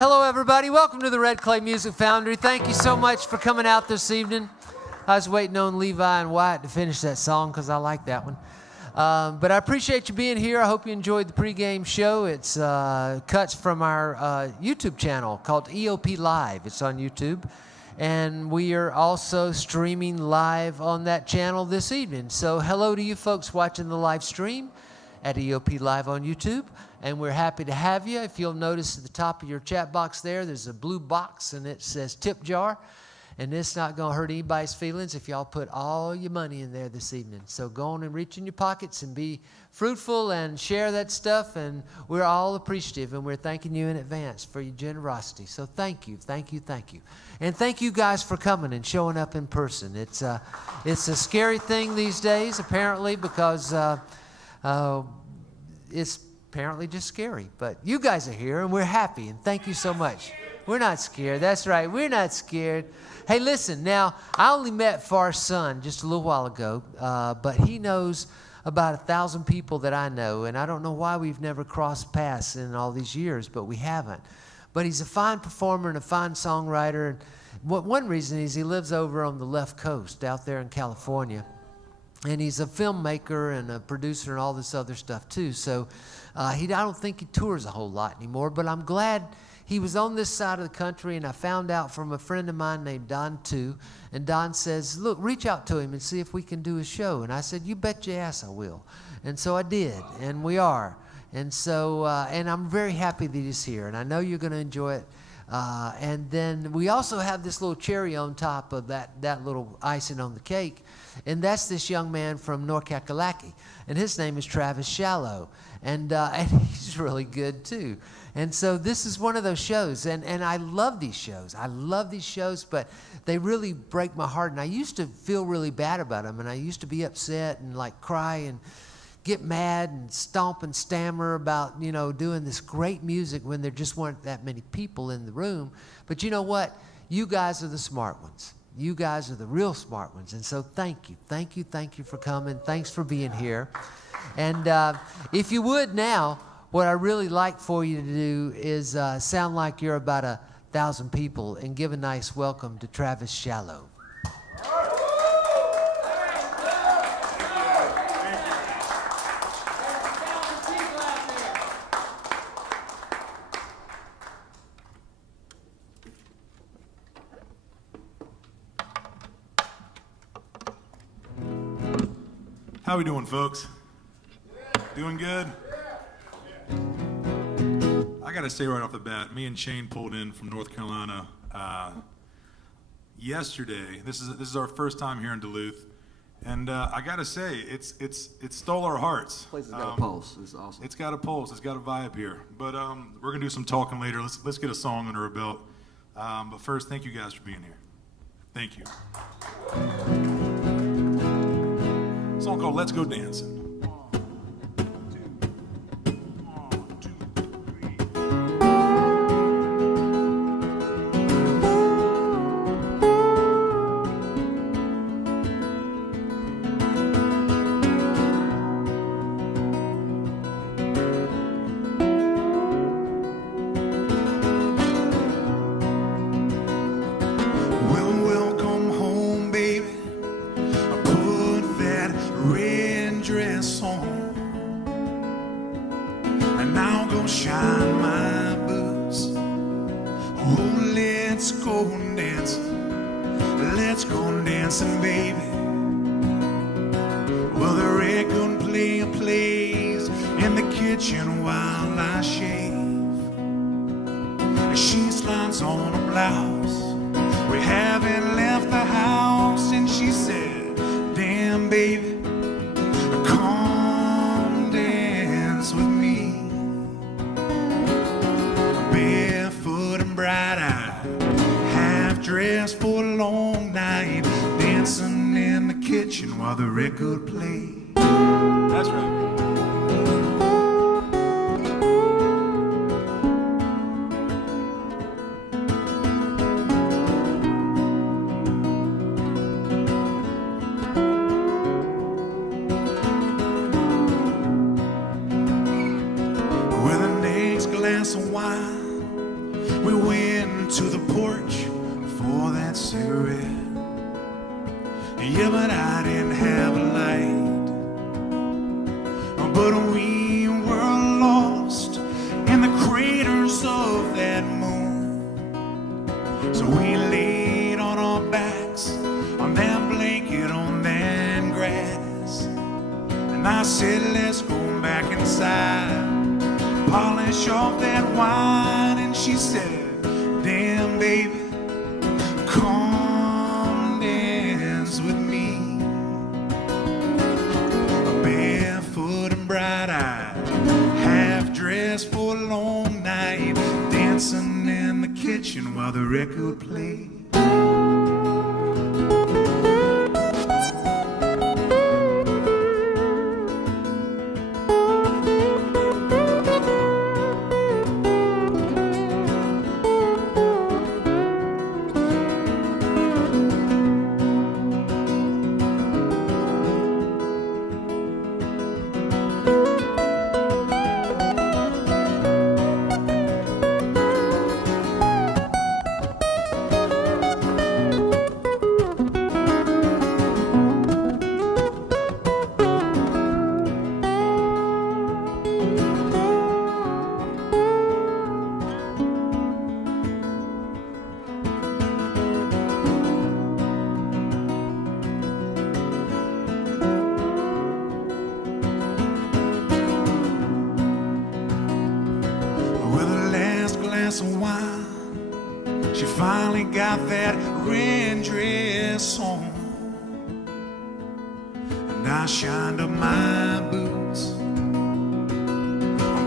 Hello, everybody. Welcome to the Red Clay Music Foundry. Thank you so much for coming out this evening. I was waiting on Levi and Wyatt to finish that song because I like that one. But I appreciate you being here. I hope you enjoyed the pregame show. It's cuts from our YouTube channel called EOP Live. It's on YouTube. And we are also streaming live on that channel this evening. So hello to you folks watching the live stream at EOP Live on YouTube. And we're happy to have you. If you'll notice at the top of your chat box there's a blue box, and it says tip jar. And it's not going to hurt anybody's feelings if y'all put all your money in there this evening. So go on and reach in your pockets and be fruitful and share that stuff. And we're all appreciative, and we're thanking you in advance for your generosity. So thank you, thank you, thank you. And thank you guys for coming and showing up in person. It's a scary thing these days, apparently, because it's apparently just scary. But you guys are here, and we're happy, and thank you so much. We're not scared. That's right. We're not scared. Hey, listen, now, I only met Far's son just a little while ago, but he knows about 1,000 people that I know, and I don't know why we've never crossed paths in all these years, but we haven't. But he's a fine performer and a fine songwriter. And one reason is he lives over on the left coast out there in California. And he's a filmmaker and a producer and all this other stuff, too. So I don't think he tours a whole lot anymore, but I'm glad he was on this side of the country, and I found out from a friend of mine named Don, too. And Don says, look, reach out to him and see if we can do a show. And I said, you bet your ass I will. And so I did, and we are. And so, and I'm very happy that he's here, and I know you're going to enjoy it. And then we also have this little cherry on top of that little icing on the cake. And that's this young man from North Kakalaki. And his name is Travis Shallow. And he's really good, too. And so this is one of those shows. And I love these shows. I love these shows, but they really break my heart. And I used to feel really bad about them. And I used to be upset and, like, cry and get mad and stomp and stammer about, you know, doing this great music when there just weren't that many people in the room. But you know what? You guys are the smart ones. You guys are the real smart ones. And so thank you. Thank you. Thank you for coming. Thanks for being here. And if you would now, what I really like for you to do is sound like you're about 1,000 people and give a nice welcome to Travis Shallow. How we doing, folks? Doing good? I gotta say right off the bat, me and Shane pulled in from North Carolina yesterday. This is our first time here in Duluth, and I gotta say, it stole our hearts. This place has got a pulse. This is awesome. It's got a pulse. It's got a vibe here. But we're gonna do some talking later. Let's get a song under our belt. But first, thank you guys for being here. Thank you. A song called "Let's Go Dancing." Glass of wine, we to the porch for that cigarette. Yeah, but I didn't have a light. But we were lost in the craters of that moon. So we laid on our backs on that blanket, on that grass. And I said, let's go back inside, polish off that wine. And she said, damn baby, come dance with me. Barefoot and bright-eyed, half-dressed for a long night, dancing in the kitchen while the record played. Of wine, she finally got that red dress on, and I shined up my boots,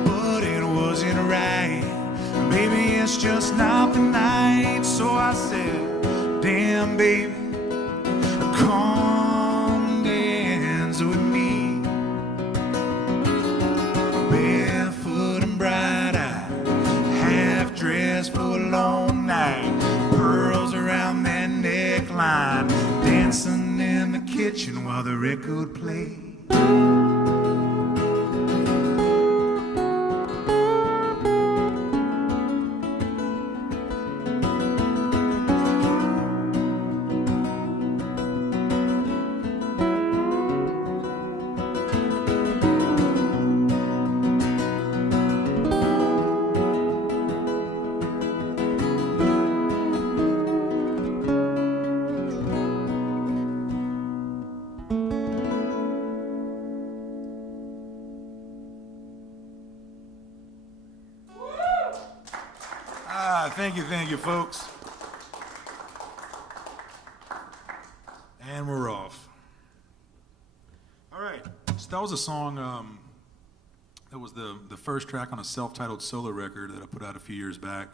but it wasn't right. Maybe it's just not the night. So I said, damn baby, come dance with me. Barefoot and bright-eyed, dressed for a long night, pearls around that neckline, dancing in the kitchen while the record played. Thank you, folks. And we're off. All right, so that was a song, that was the first track on a self-titled solo record that I put out a few years back.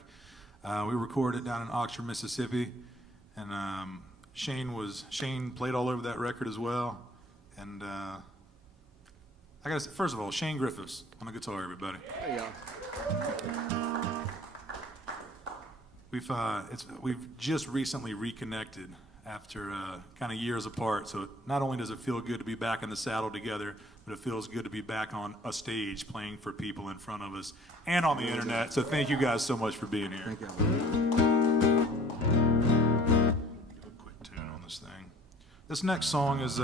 We recorded it down in Oxford, Mississippi, and Shane played all over that record as well. And I gotta say, first of all, Shane Griffiths on the guitar, everybody. There you go. We've just recently reconnected after kind of years apart. So not only does it feel good to be back in the saddle together, but it feels good to be back on a stage playing for people in front of us and on the internet. So thank you guys so much for being here. Thank you. Give a quick tune on this thing. This next song was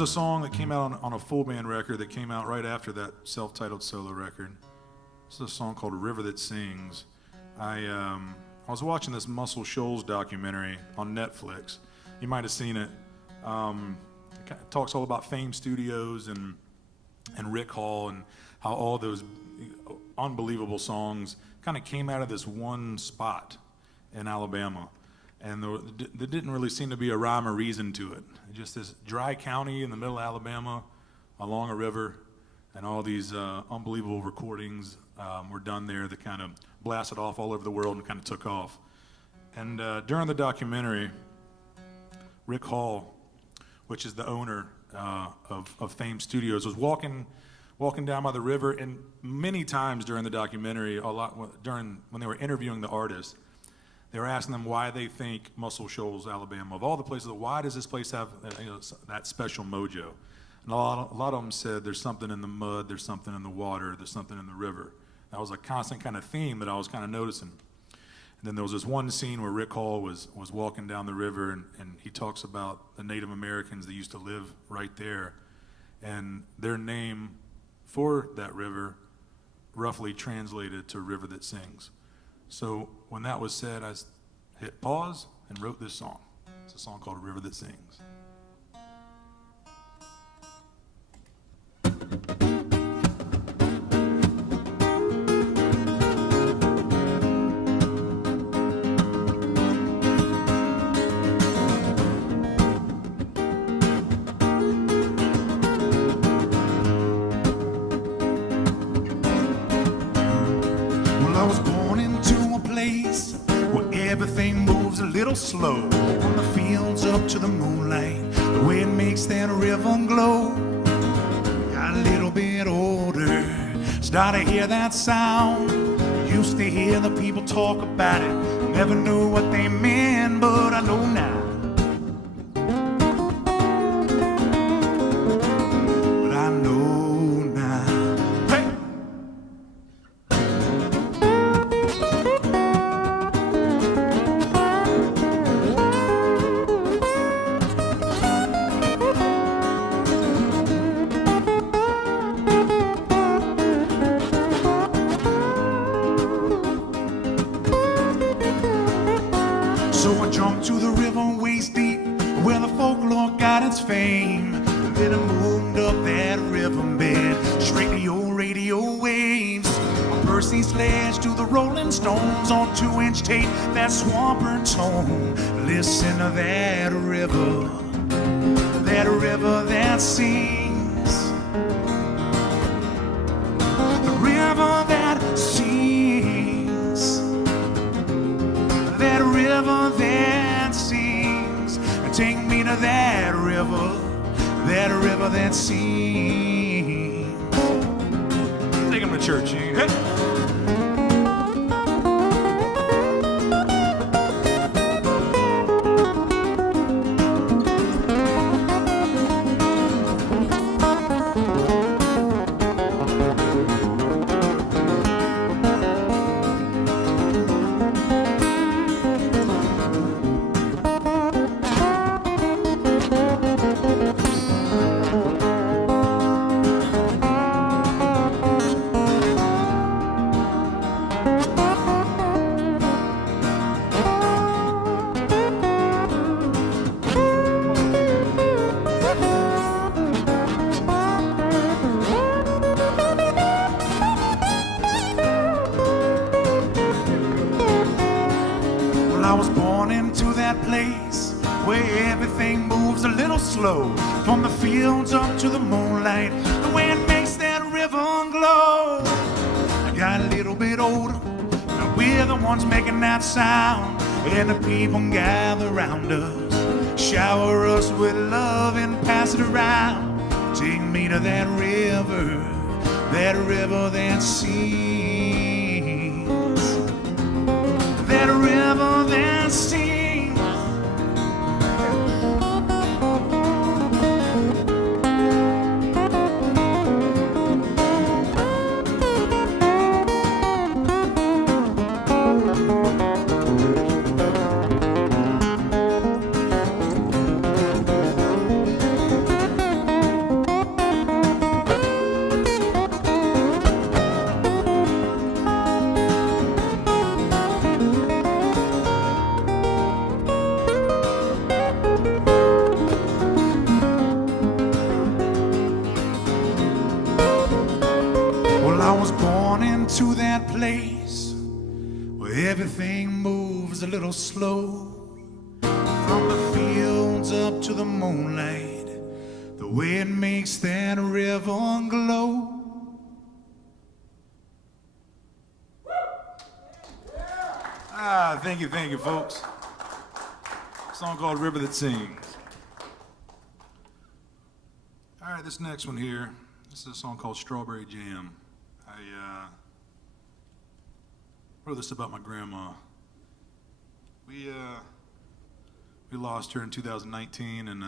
a song that came out on a full band record that came out right after that self-titled solo record. This is a song called River That Sings. I was watching this Muscle Shoals documentary on Netflix. You might have seen it. It talks all about Fame Studios and Rick Hall and how all those unbelievable songs kind of came out of this one spot in Alabama. And there didn't really seem to be a rhyme or reason to it. Just this dry county in the middle of Alabama along a river, and all these unbelievable recordings were done there that kind of blasted off all over the world and kind of took off. And during the documentary, Rick Hall, which is the owner of Fame Studios, was walking down by the river, and many times during the documentary, when they were interviewing the artists, they were asking them why they think Muscle Shoals, Alabama, of all the places, why does this place have that special mojo? And a lot of them said there's something in the mud, there's something in the water, there's something in the river. That was a constant kind of theme that I was kind of noticing. And then there was this one scene where Rick Hall was walking down the river, and he talks about the Native Americans that used to live right there. And their name for that river roughly translated to River That Sings. So when that was said, I hit pause and wrote this song. It's a song called River That Sings. Slow from the fields up to the moonlight, the way it makes that river glow. Got a little bit older, started to hear that sound. Used to hear the people talk about it, never knew what they meant, but I know now. But I know now. Hey! Fame. Then I moved up that riverbed, straight to your radio waves. On Percy Sledge to the Rolling Stones, on 2-inch tape, that swamper tone. Listen to that river that sings. The river that sings. That river that sings. Take me to that river that sings. Take him to church, hey. Slow from the fields up to the moonlight, the way it makes that river glow. I got a little bit older, now we're the ones making that sound, and the people gather around us, shower us with love and pass it around. Take me to that river that sings, that river that sings. Everything moves a little slow, from the fields up to the moonlight, the way it makes that river glow. Thank you, folks. A song called River That Sings. All right, this next one here, this is a song called Strawberry Jam. I wrote this about my grandma. We lost her in 2019, and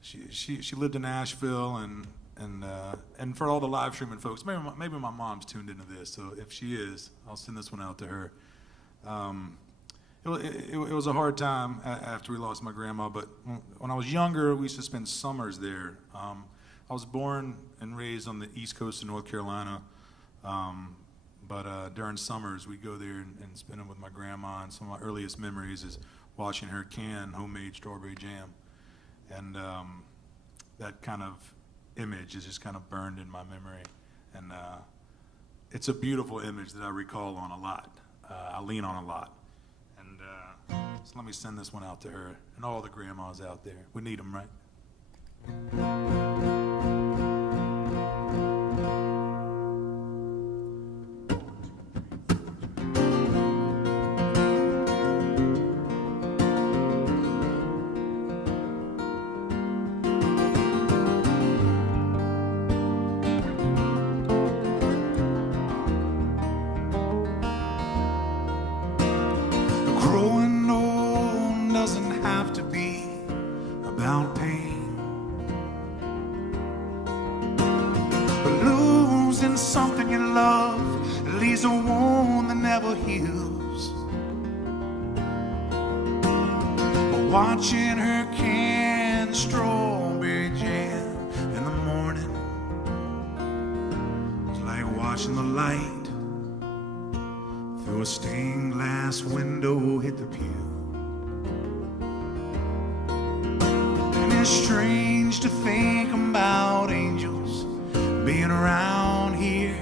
she lived in Asheville, and And for all the live streaming folks, maybe my mom's tuned into this, so if she is, I'll send this one out to her. It was a hard time after we lost my grandma, but when I was younger, we used to spend summers there. I was born and raised on the East Coast of North Carolina, but during summers, we'd go there and spend them with my grandma, and some of my earliest memories is watching her can homemade strawberry jam. And that kind of image is just kind of burned in my memory. And it's a beautiful image that I recall on a lot. I lean on a lot. And so let me send this one out to her and all the grandmas out there. We need them, right? Growing old doesn't have to be about pain, but losing something you love leaves a wound that never heals. But watching her can strawberry jam in the morning is like watching the light through a stained glass window hit the pew. And it's strange to think about angels being around here,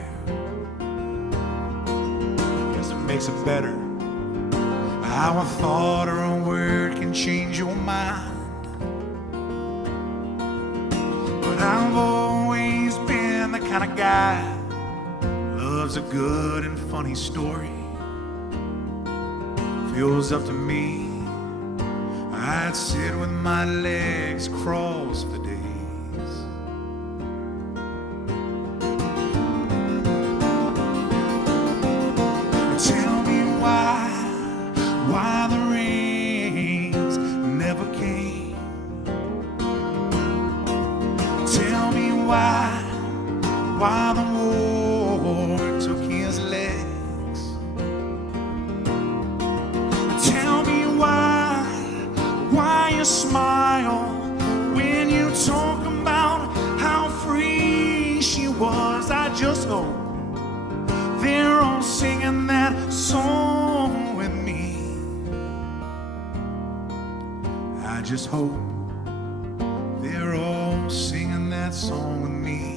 'cause it makes it better how a thought or a word can change your mind. But I've always been the kind of guy loves a good and funny story. Feels up to me, I'd sit with my legs crossed for days. Tell me why the rains never came. Tell me why the war took his legs. Tell me why you smile when you talk about how free she was. I just hope they're all singing that song with me. I just hope they're all singing that song with me.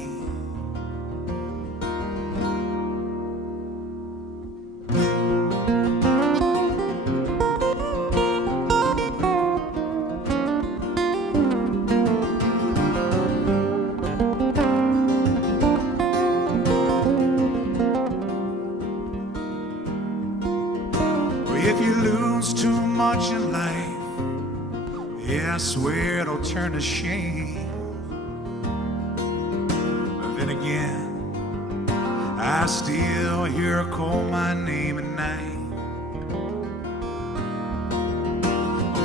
If you lose too much in life, yeah, I swear it'll turn to shame. But then again, I still hear her call my name at night.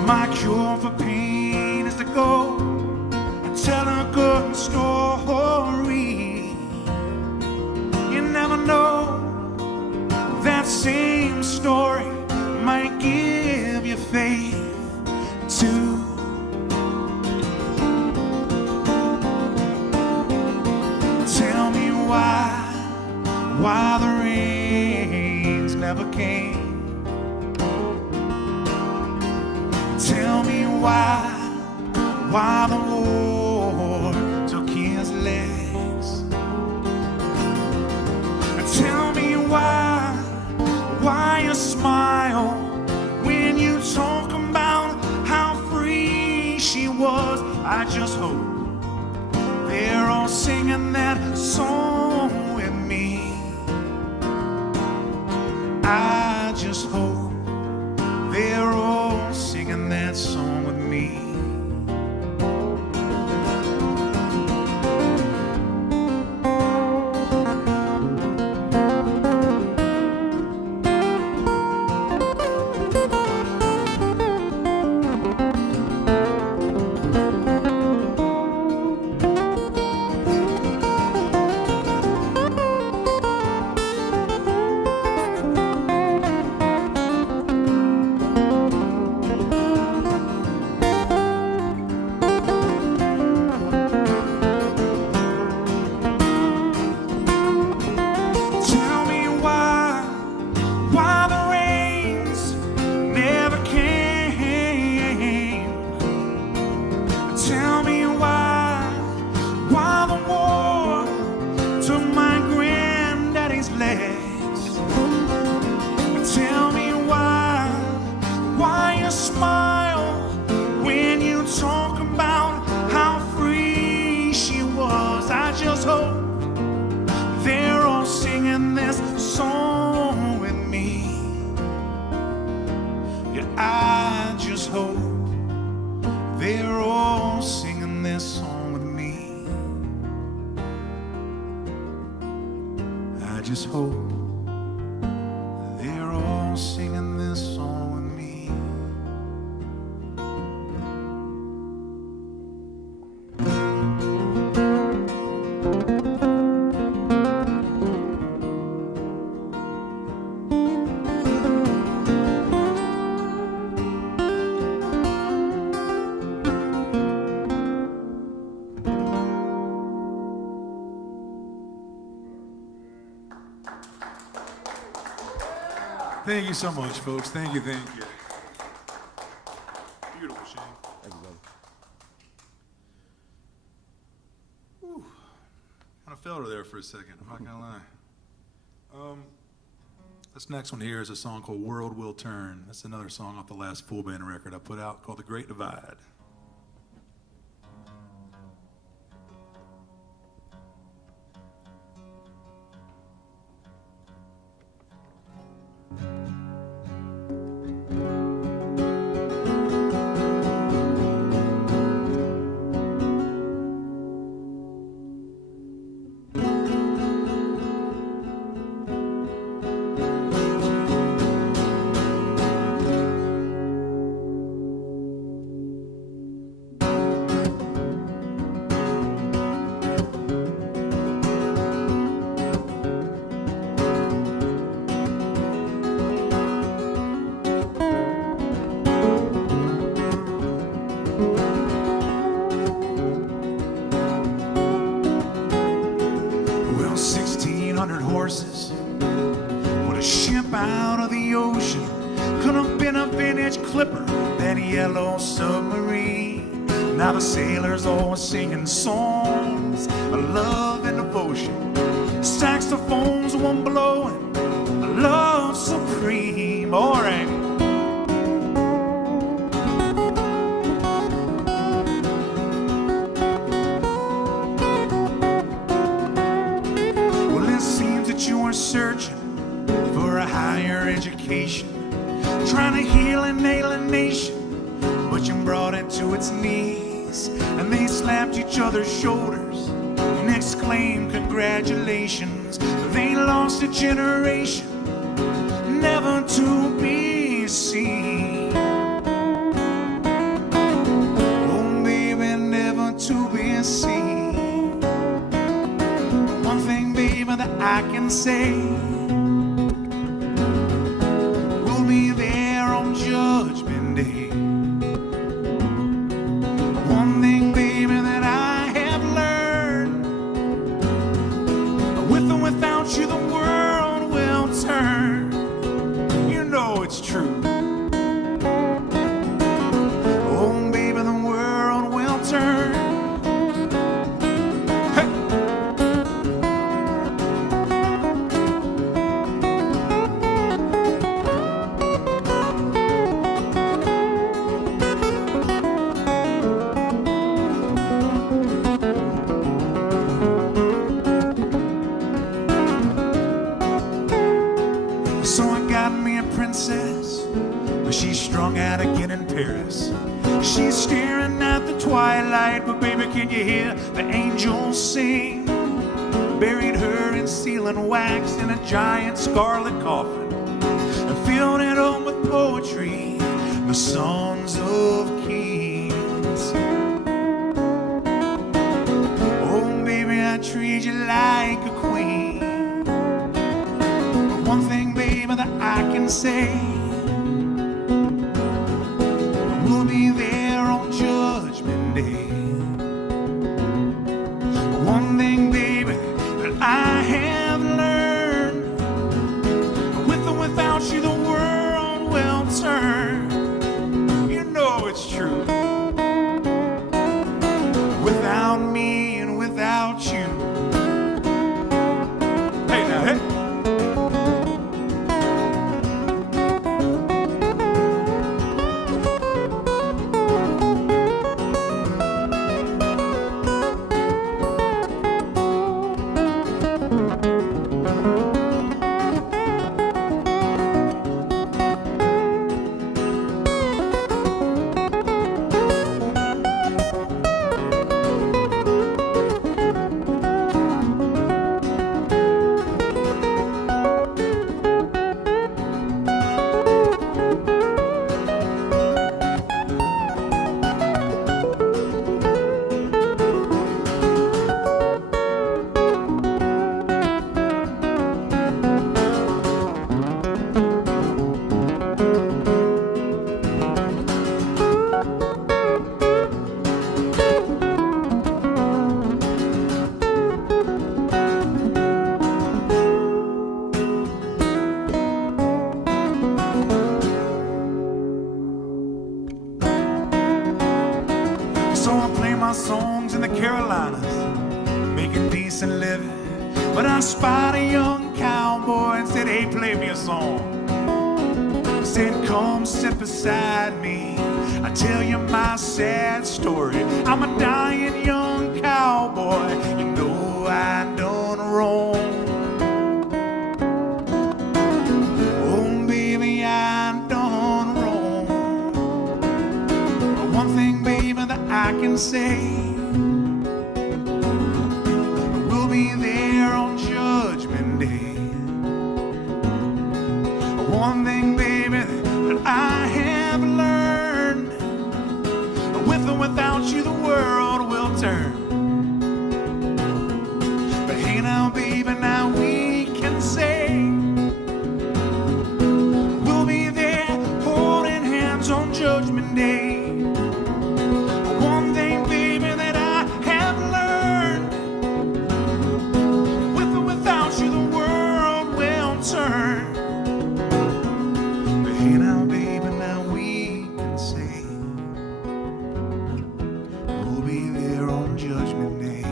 My cure for pain is to go and tell a good story. You never know, that same story might give you faith too. Tell me why the rains never came. Tell me why the war took his legs. Tell me why you smile when you talk about how free she was. I just hope they're all singing that song with me. I just hope they're all singing that song with me. Thank you so much, folks. Thank you, thank you. Beautiful, Shane. Thank you, brother. Whew. Kind of fell over there for a second, I'm not gonna lie. This next one here is a song called World Will Turn. That's another song off the last full band record I put out called The Great Divide. Horses, what a ship out of the ocean. Could have been a vintage clipper, that yellow submarine. Now the sailors all singing songs of love and devotion. Saxophones, one blowing, love supreme. All right. Searching for a higher education, trying to heal an alien nation, but you brought it to its knees, and they slapped each other's shoulders and exclaimed congratulations. They lost a generation, never to be seen. Oh baby, never to be seen. One thing, baby, that I can say, we'll be there on Judgment Day. One thing, baby, that I have learned, with or without you the world will turn. You know it's true. Oh baby, the world will turn. She's strung out again in Paris. She's staring at the twilight, but baby, can you hear the angels sing? Buried her in sealing wax in a giant scarlet coffin, and filled it up with poetry, the sons of kings. Oh baby, I treat you like a queen. But one thing, baby, that I can say, we'll be there on Judgment Day. One thing, baby, that I have learned, with or without you the world will turn. You know it's true. Without me and without you. Hey now, hey. songs in the Carolinas, making decent living. But I spied a young cowboy and said, hey, play me a song. He said, come sit beside me, I tell you my sad story. I'm a dying young cowboy, you know I done wrong. Oh, baby, I done wrong. But one thing, baby, that I can say, we'll be there on Judgment Day. One thing, baby, that I have learned, with or without you, the world will turn. But hey now, baby, now we can say we'll be there holding hands on Judgment Day. One thing, baby, that I have learned, with or without you, the world will turn. But hey now, baby, now we can say we'll be there on Judgment Day.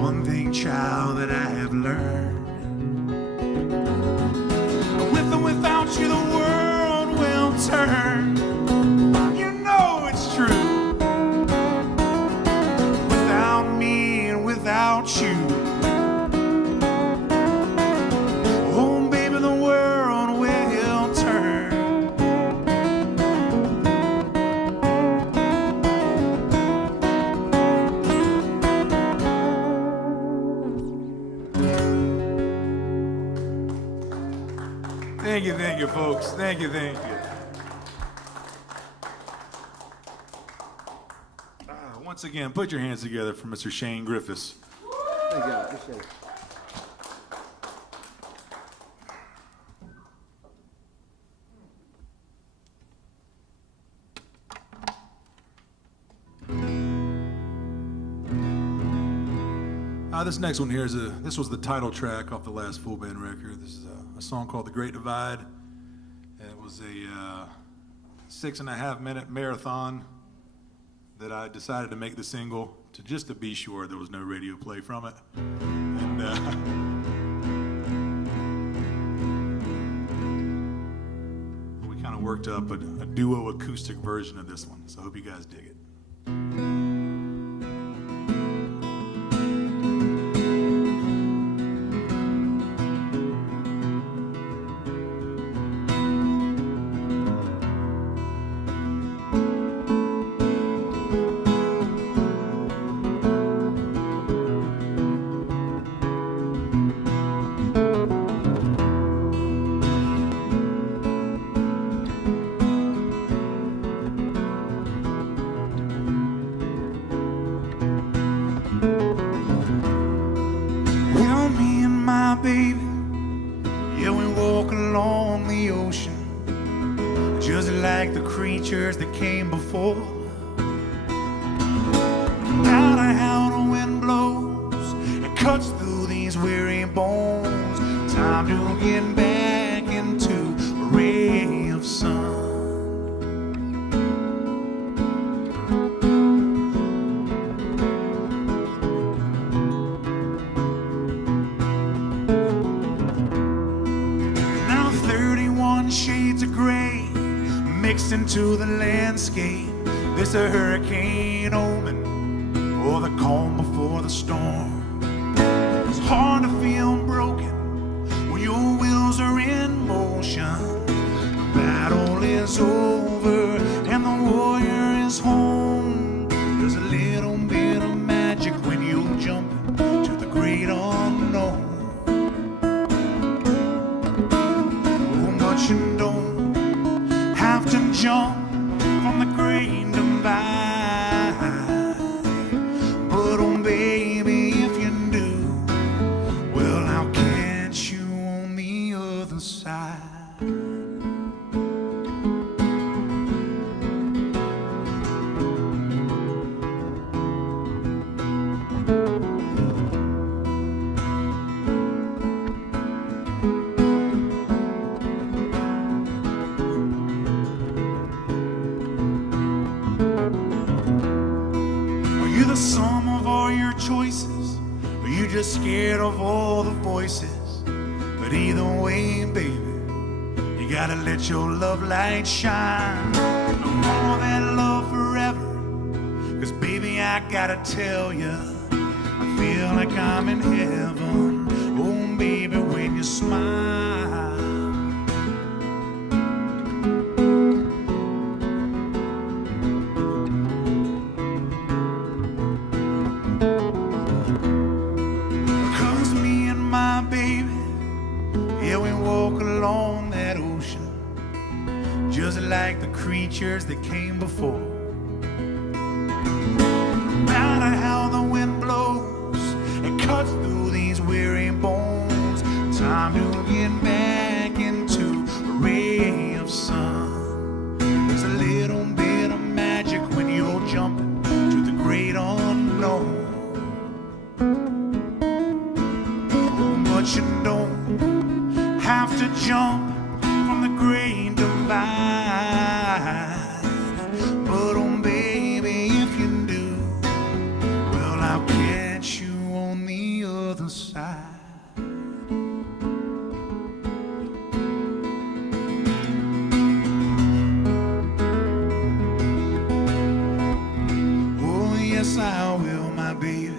One thing, child, that I have learned, with or without you, the world will turn. You know it's true. Without me and without you, oh, baby, the world will turn. Thank you, folks. Thank you. Once again, put your hands together for Mr. Shane Griffiths. Thank you. Appreciate it. This next one here this was the title track off the last full band record. This is a song called The Great Divide. And it was a 6.5 minute marathon that I decided to make the single just to be sure there was no radio play from it. And we kind of worked up a duo acoustic version of this one, so I hope you guys dig it. Creatures that came before. No matter how the wind blows, it cuts through these weary bones. Time to get back into a ray of sun. Now 31 shades of gray mixed into the landscape. This a hurricane omen, or the calm before the storm. It's hard to feel broken when your wheels are in motion. The battle is over and the warrior is home. There's a little bit of magic when you jump to the great unknown. Oh, but you don't have to jump from the great divide. But oh baby, if you do, well, I'll catch you on the other side. scared of all the voices. But either way, baby, you gotta let your love light shine. No more than love forever. 'Cause baby, I gotta tell you, I feel like I'm in heaven. Oh, baby, when you smile. Just like the creatures that came before. No matter how the wind blows, it cuts through these weary bones. Time to get back into a ray of sun. There's a little bit of magic when you're jumping to the great unknown. Oh, but you don't have to jump from the great divide. But oh baby, if you do, well, I'll catch you on the other side. Oh yes, I will, my baby.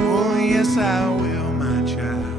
Oh yes, I will, my child.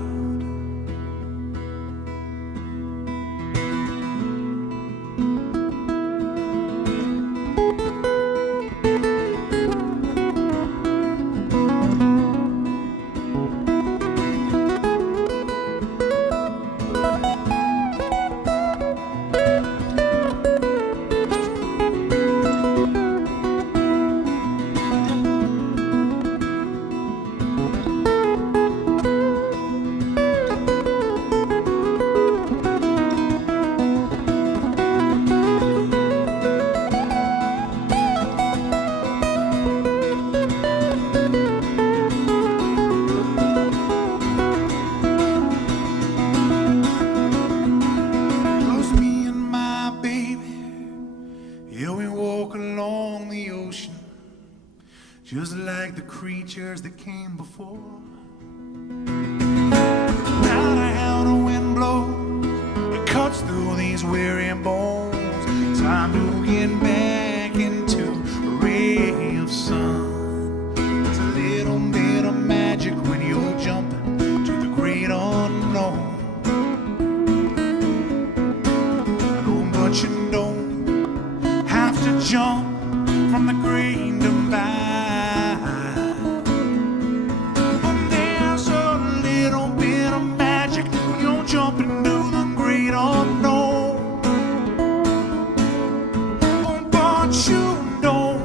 Just like the creatures that came before. No matter how the wind blows, it cuts through these weary bones. Time to get back into a ray of sun. There's a little bit of magic when you're jumping to the great unknown. Oh, but you don't have to jump from the great divide. Jump into the great unknown. Oh, but you don't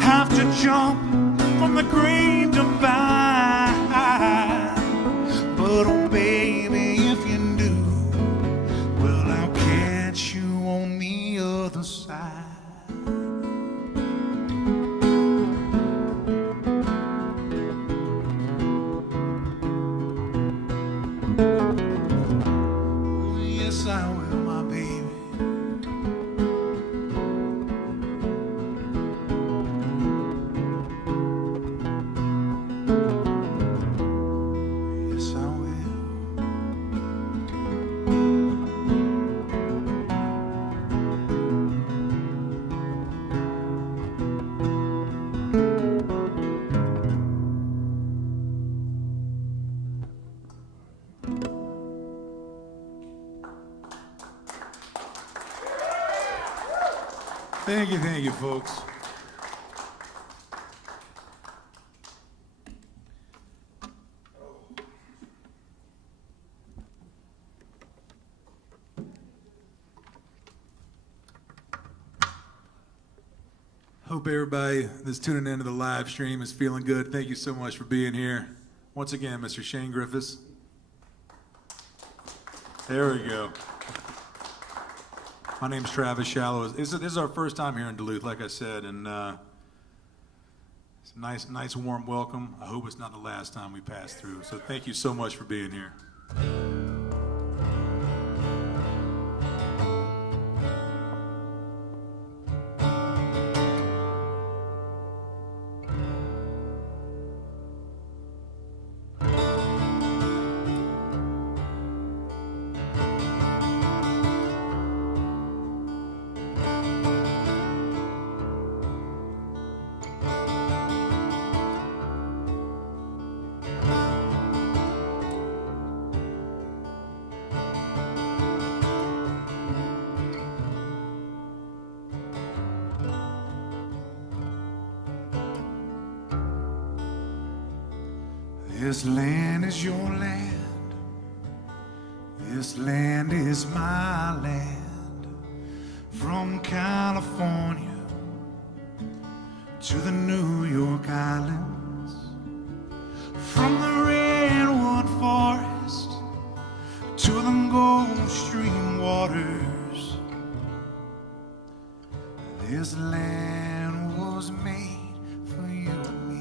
have to jump from the great divide. But oh baby, if you do, well, I'll catch you on the other side. I will, my baby. Yes, I will. Thank you, folks. Hope everybody that's tuning into the live stream is feeling good. Thank you so much for being here. Once again, Mr. Shane Griffiths. There we go. My name's Travis Shallow. This is our first time here in Duluth, like I said, and it's a nice warm welcome. I hope it's not the last time we pass through. So thank you so much for being here. This land is your land. This land is my land. From California to the New York Islands, from the redwood forest to the Gulf Stream waters, this land was made for you and me.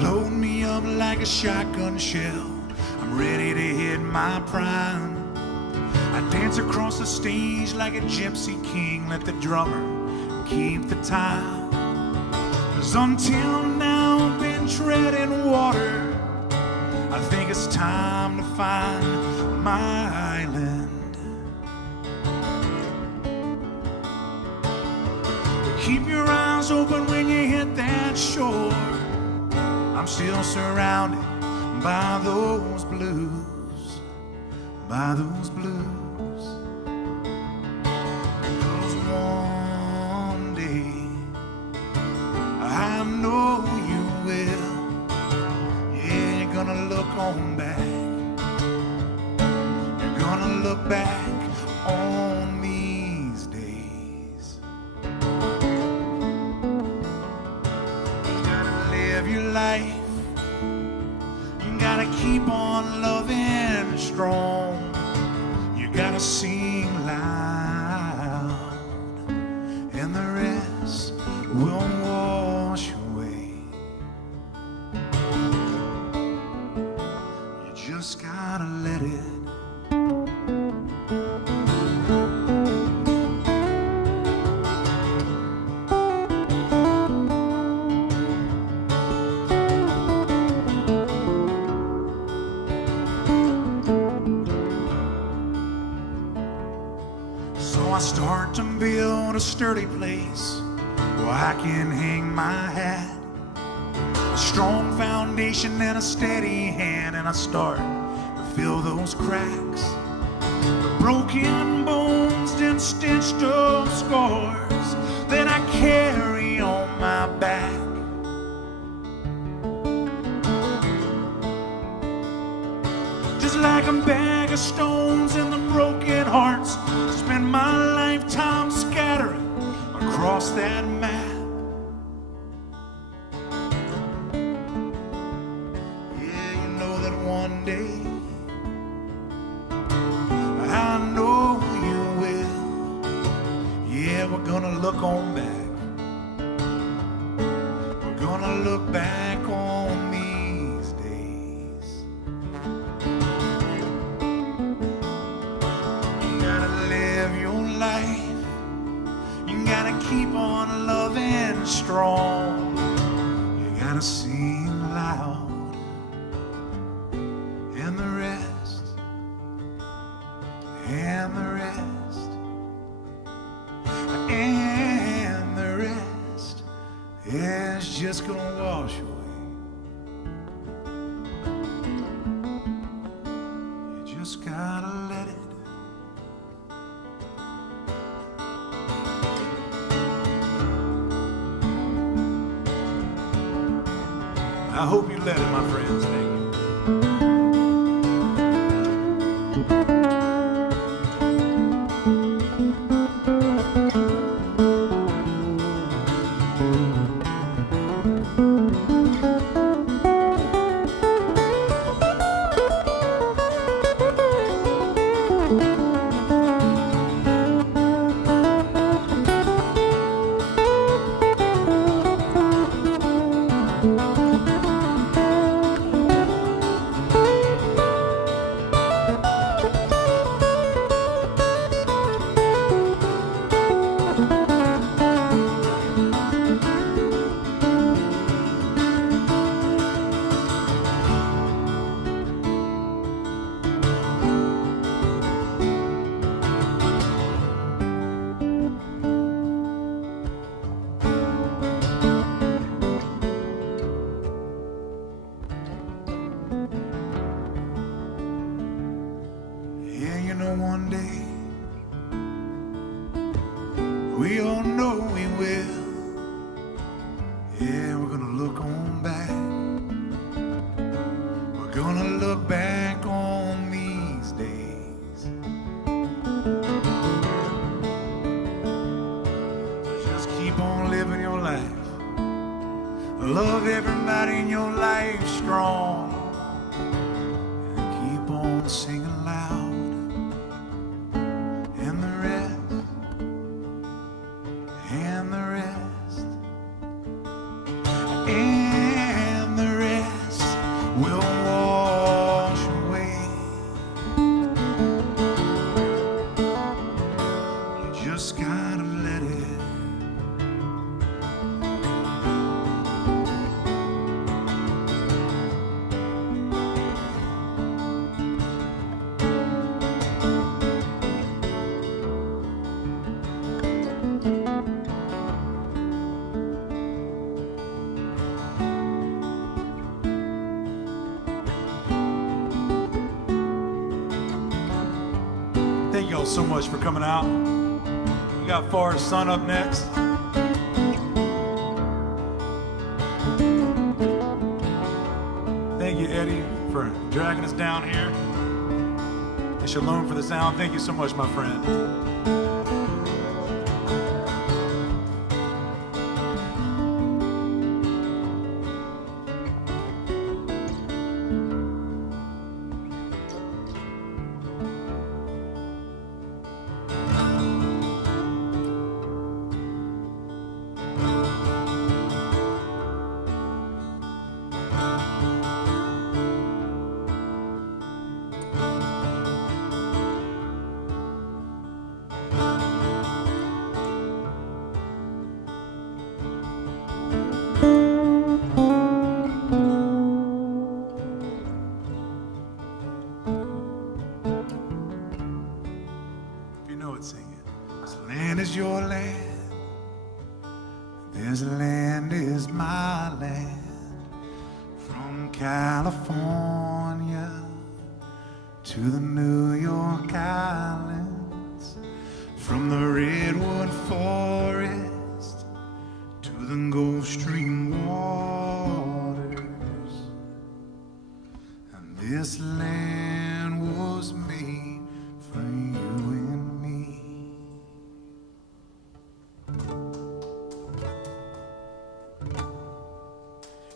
Load me up like a shotgun shell. I'm ready to hit my prime. I dance across the stage like a gypsy king. Let the drummer keep the time. 'Cause until now I've been treading water. I think it's time to find my island. But keep your eyes open when you hit that shore. I'm still surrounded by those blues, by those blues. Because one day I know you will. Yeah, you're gonna look on back. You're gonna look back on these days. You gotta live your life. You gotta keep on loving strong. You gotta sing loud, and the rest will wash away. You just gotta let it. I start to build a sturdy place where I can hang my hat. A strong foundation and a steady hand, and I start to fill those cracks. The broken bones and stitched up scars that I carry on my back. Just like a bag of stones in the broken hearts, spend my lifetime scattering across that map. Yeah, you know that one day, I know you will. Yeah, we're gonna look on back. We're gonna look back on these days. You gotta live your life. You gotta keep on loving strong. You gotta sing loud, and the rest, and the rest, and the rest is just gonna wash away. You just gotta let it. I hope you let it, my friends. Thank you. keep on living your life. Love everybody in your life strong. And keep on singing loud. And the rest, and the rest, and the rest will wash away. You just gotta let it. Thank y'all so much for coming out. We got Forrest's son up next. Thank you, Eddie, for dragging us down here. And Shalom for the sound. Thank you so much, my friend. Is your land. This land is my land. From California to the New York Islands, from the redwood forest to the Gulf Stream waters. And this land was made for you and me.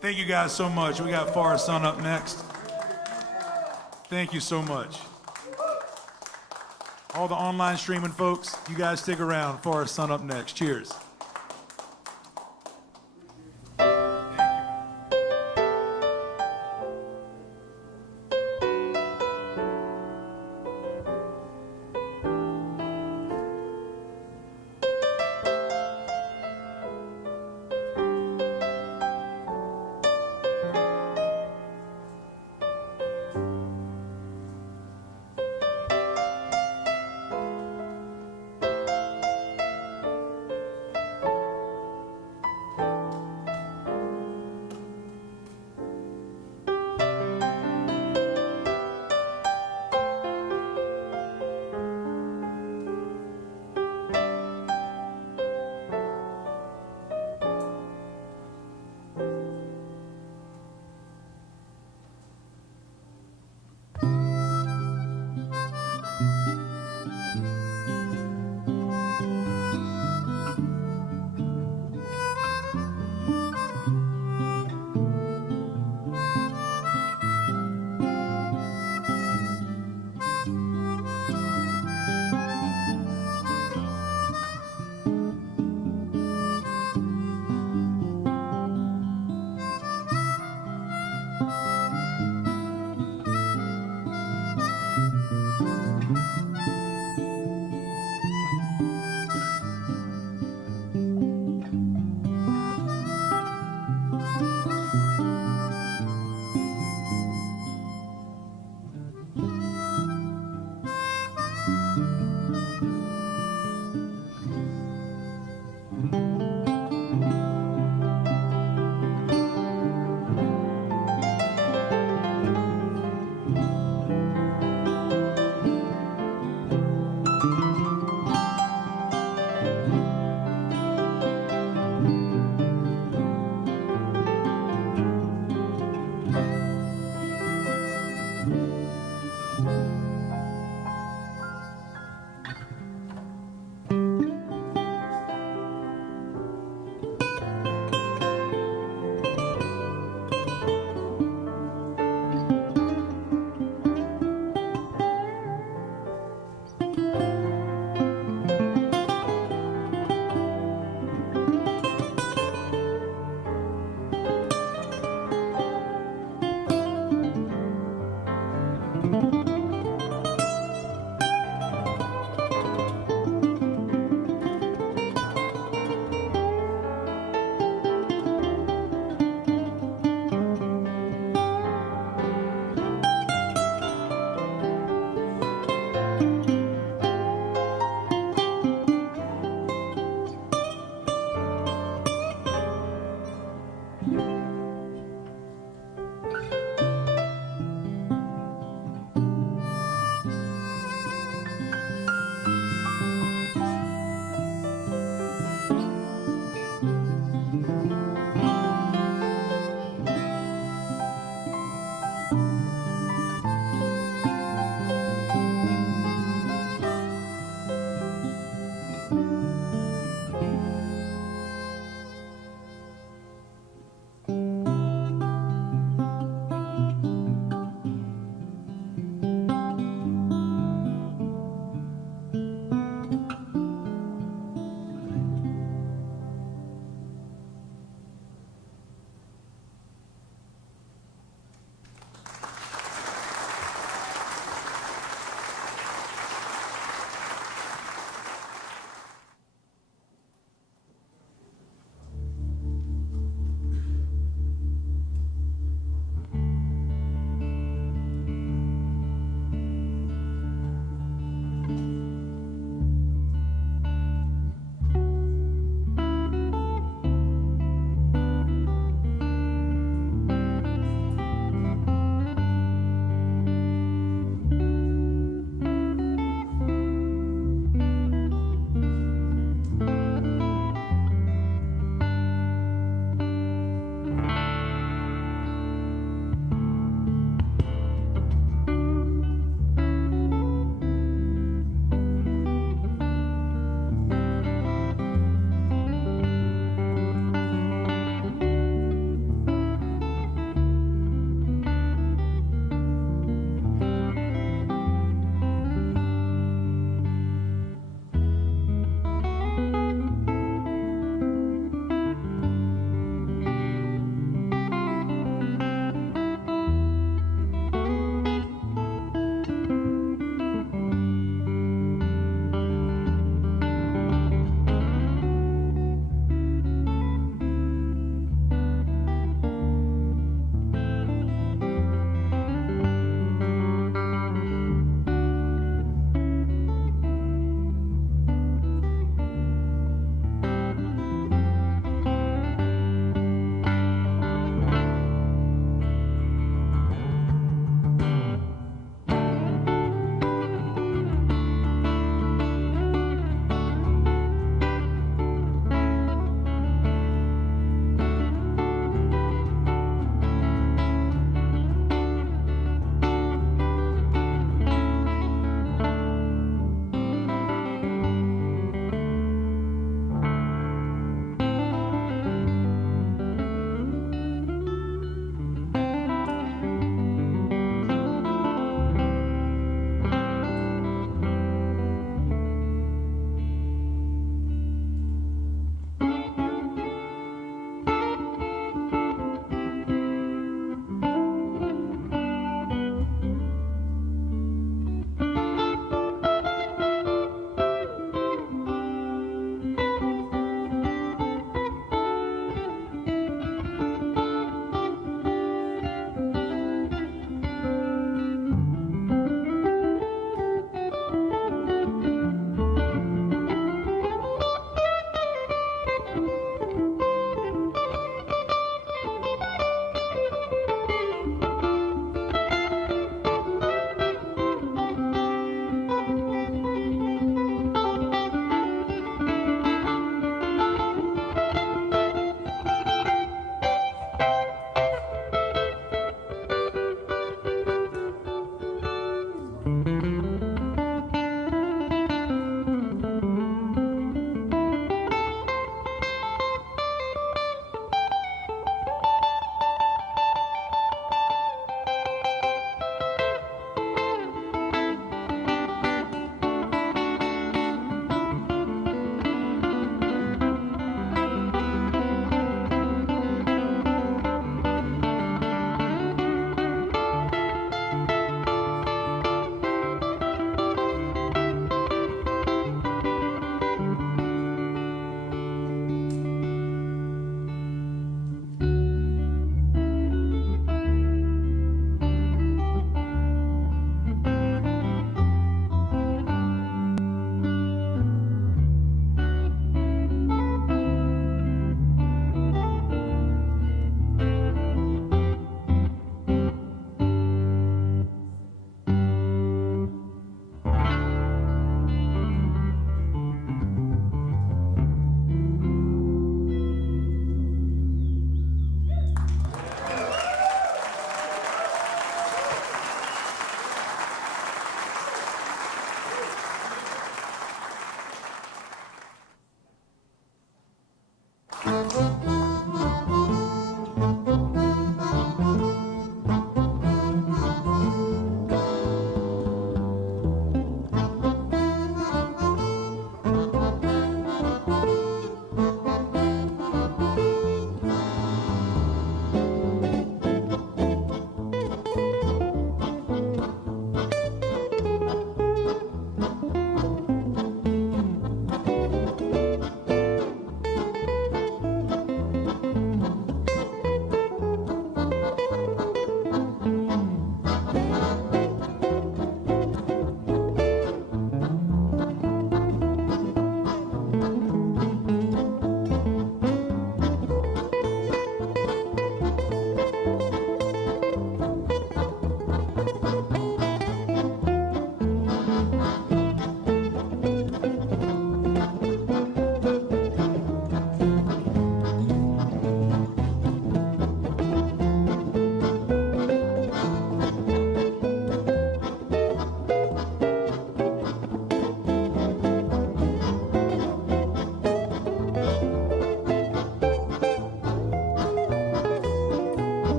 Thank you guys so much. We got Forrest's son up next. Thank you so much. All the online streaming folks, you guys stick around. Forrest's son up next. Cheers.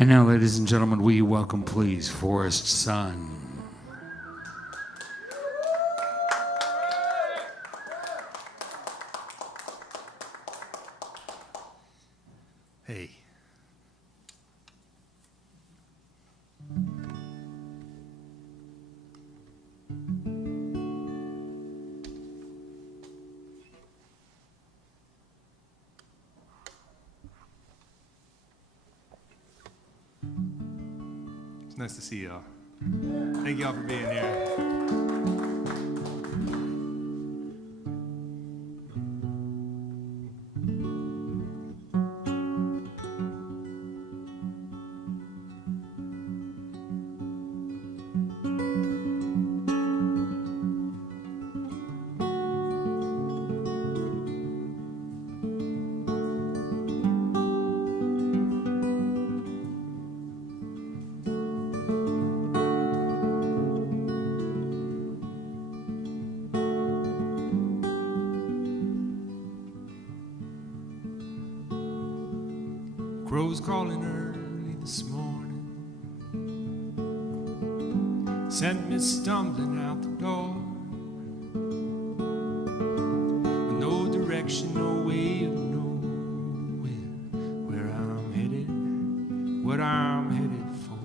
And now, ladies and gentlemen, we welcome, please, Forrest Sun. Hey. It's nice to see y'all. Thank y'all for being here. Crows calling early this morning sent me stumbling out the door with no direction, no way of knowing where I'm headed, what I'm headed for.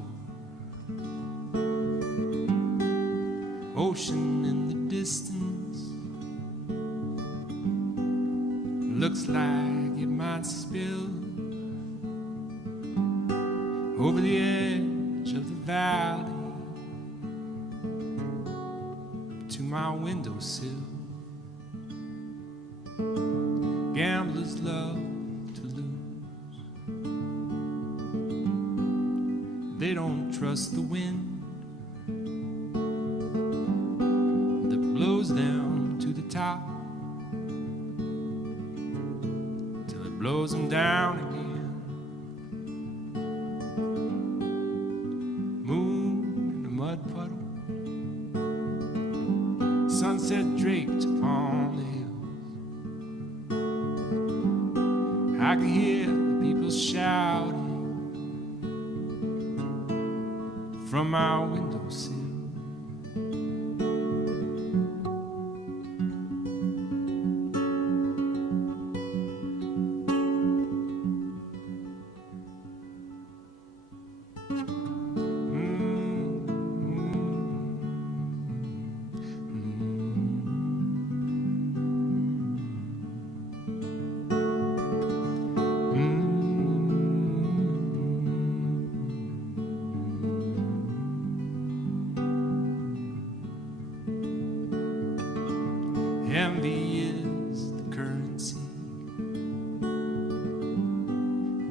Ocean in the distance looks like it might spill over the edge of the valley to my windowsill. Gamblers love to lose. They don't trust the wind that blows them to the top till it blows them down again. Sunset draped upon the hills. I can hear the people shouting from my windowsill. Envy is the currency.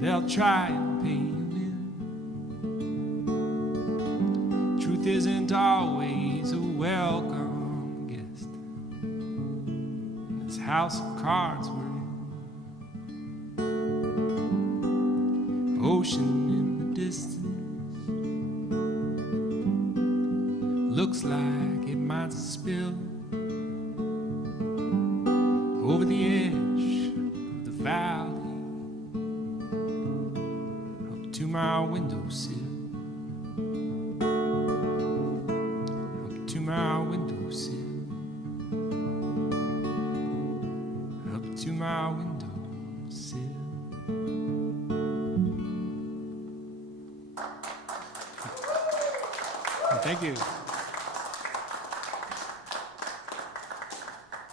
They'll try and pay you in. Truth isn't always a welcome guest. This house of cards we're in. Ocean in the distance looks like it might spill over the edge of the valley up to my windowsill, up to my windowsill, up to my windowsill. Thank you.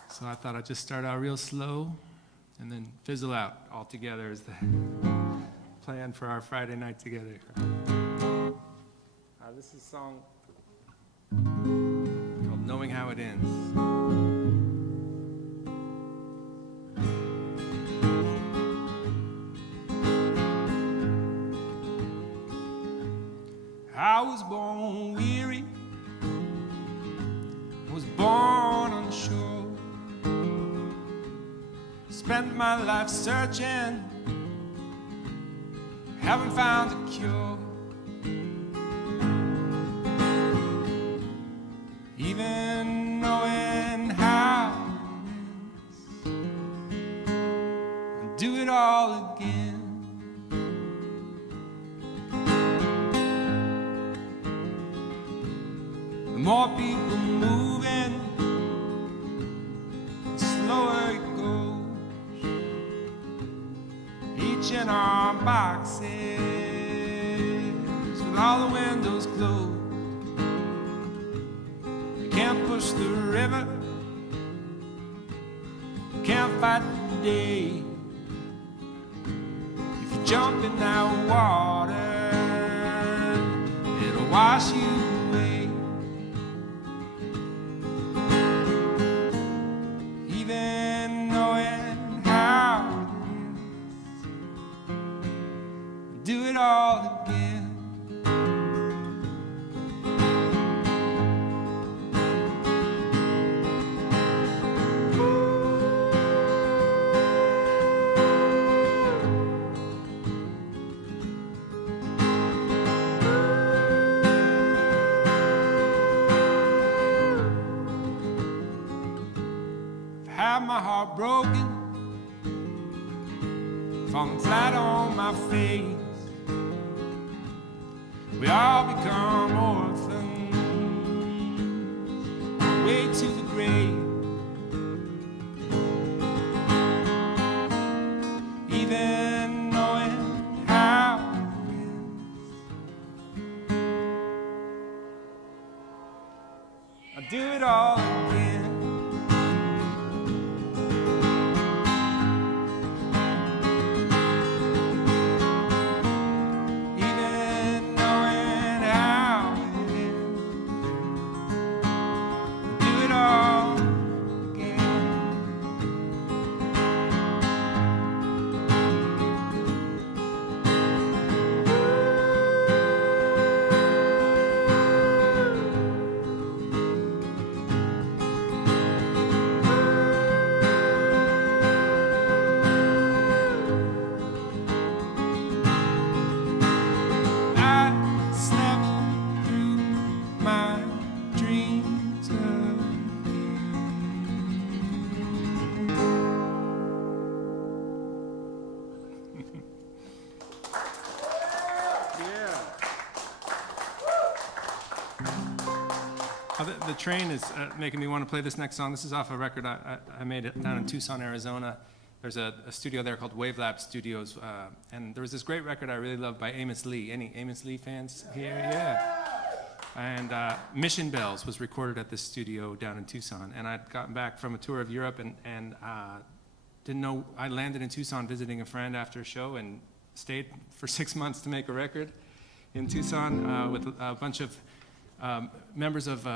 So I thought I'd just start out real slow and then fizzle out altogether as the plan for our Friday night together. This is a song called Knowing How It Ends. I was born weary, was born on the shore. Spent my life searching, haven't found a cure. Even knowing how it ends, I'd do it all again. The more people moving, the slower it goes. Each in our boxes, with all the windows closed. You can't push the river, you can't fight the day. If you jump in that water, it'll wash you away. Even knowing how do it all again. I've had my heart broken, falling flat on my face. We all become orphans, way to the grave. Even knowing how it ends, I'll do it all again. The train is making me want to play this next song. This is off a record I made it down in Tucson, Arizona. There's a studio there called Wavelab Studios, and there was this great record I really loved by Amos Lee. Any Amos Lee fans here? Yeah. And Mission Bells was recorded at this studio down in Tucson. And I'd gotten back from a tour of Europe and didn't know. I landed in Tucson visiting a friend after a show and stayed for 6 months to make a record in Tucson with a bunch of members of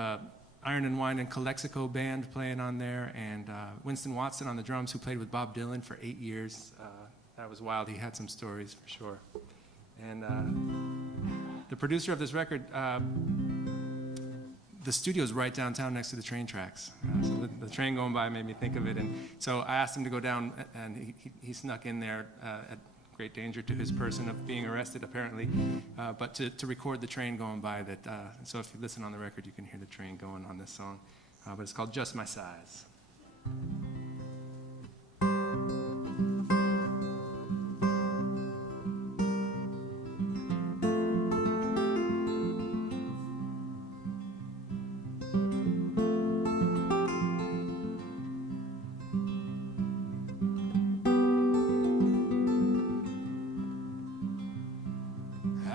Iron and Wine and Calexico band playing on there, and Winston Watson on the drums, who played with Bob Dylan for 8 years. That was wild. He had some stories for sure. And the producer of this record, the studio's right downtown next to the train tracks. So the train going by made me think of it. And so I asked him to go down, and he snuck in there at great danger to his person of being arrested, apparently, but to record the train going by. So if you listen on the record, you can hear the train going on this song. But it's called Just My Size.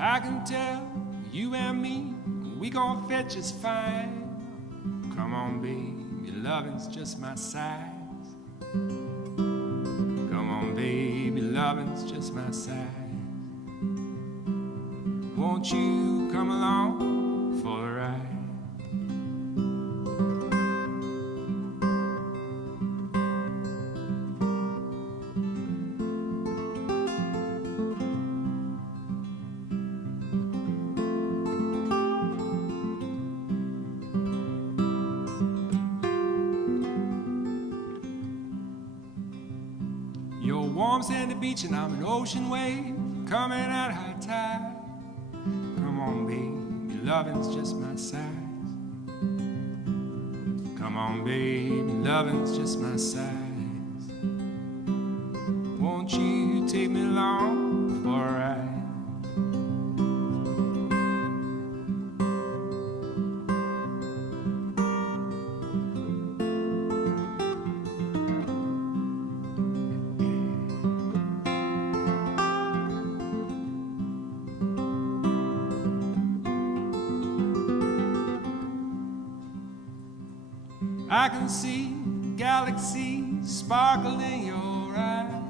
I can tell you and me, we gon' fit just fine. Come on, babe, your loving's just my size. Come on, babe, your loving's just my size. Won't you come along for a ride? Warm sandy beach and I'm an ocean wave coming at high tide. Come on, babe, your loving's just my size. Come on, babe, your loving's just my size. Won't you take me along for a ride? I can see galaxies sparkle in your eyes.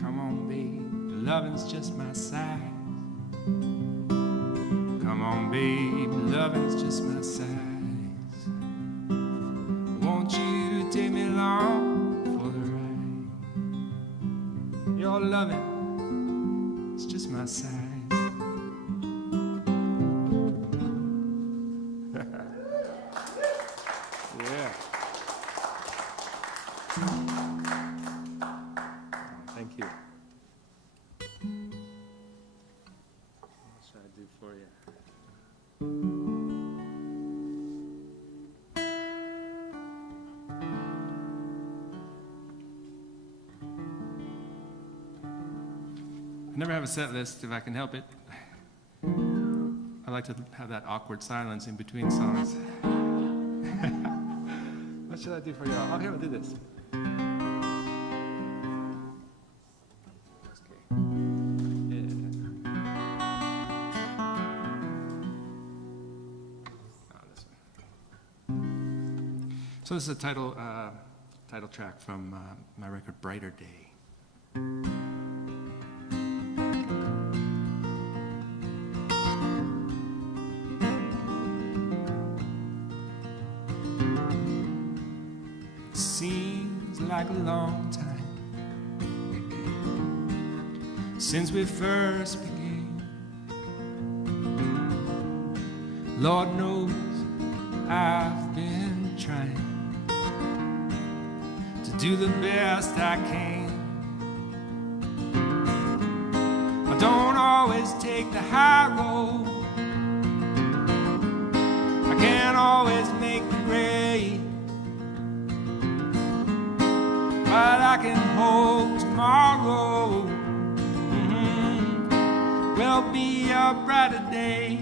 Come on, babe, your loving's just my size. Come on, babe, your loving's just my size. Won't you take me along for the ride? Your loving is just my size. Yeah. Thank you. What should I do for you? never have a set list if I can help it. I like to have that awkward silence in between songs. What should I do for y'all? Okay, we'll do this. So this is a title track from my record, Brighter Day. Seems like a long time since we first began. Lord knows I've been trying to do the best I can. I don't always take the high road. I can't always make the grade, but I can hope tomorrow will be a brighter day.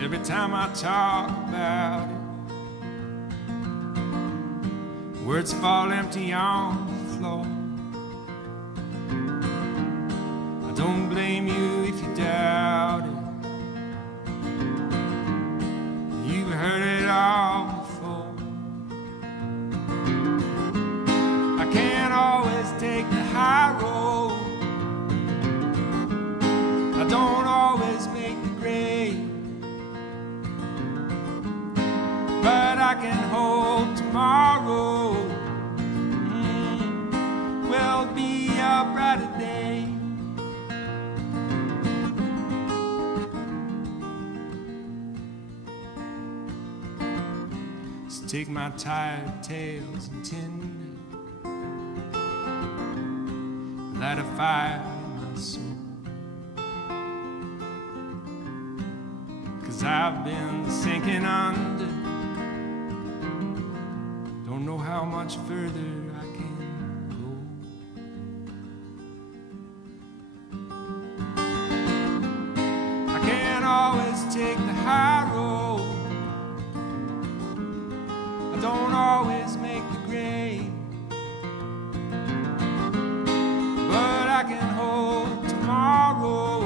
Every time I talk about it, words fall empty on the floor. I don't blame you if you doubt it. You've heard it all before. I can't always take the high road. I don't always make the grade, but I can hope tomorrow will be a brighter day. So take my tired tales and tinder, light a fire in my soul, 'cause I've been sinking under. Don't know how much further I can go. I can't always take the high road. I don't always make the grade, but I can hope tomorrow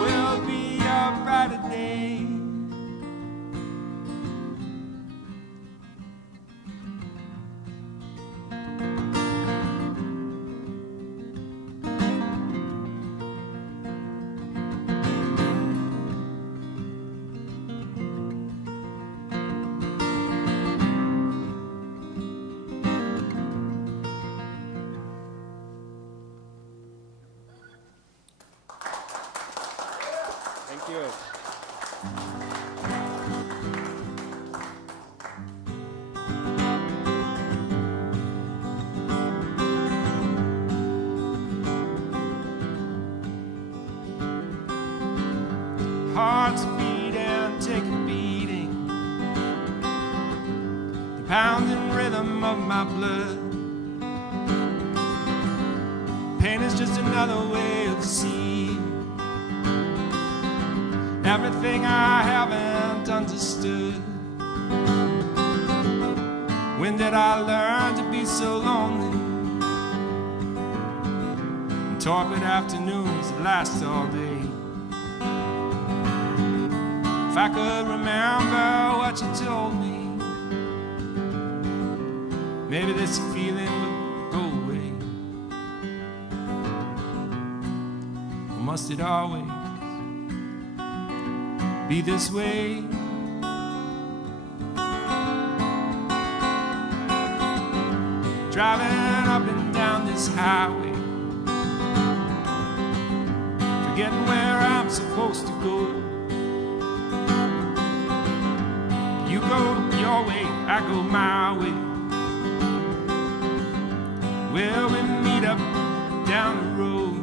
will be a brighter day. Thank you. Hearts beat and take a beating, the pounding rhythm of my blood. Pain is just another way of seeing everything I haven't understood. When did I learn to be so lonely? And torpid afternoons that last all day. If I could remember what you told me, maybe this feeling would go away. Or must it always be this way? Driving up and down this highway, forgetting where I'm supposed to go. You go your way, I go my way. Will we meet up down the road?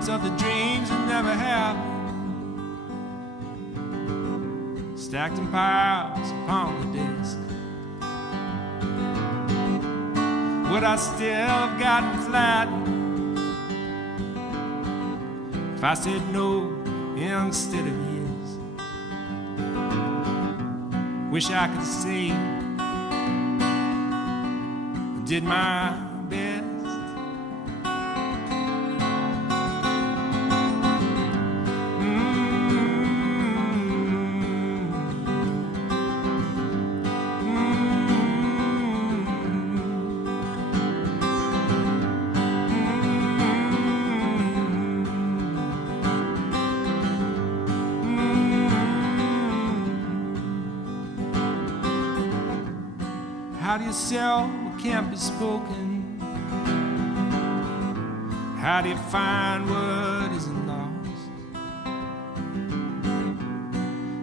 words of the dreams that never happened, stacked in piles upon the desk. Would I still have gotten flattened if I said no instead of yes? Wish I could say I did my best. How do you sell what can't be spoken? How do you find what isn't lost?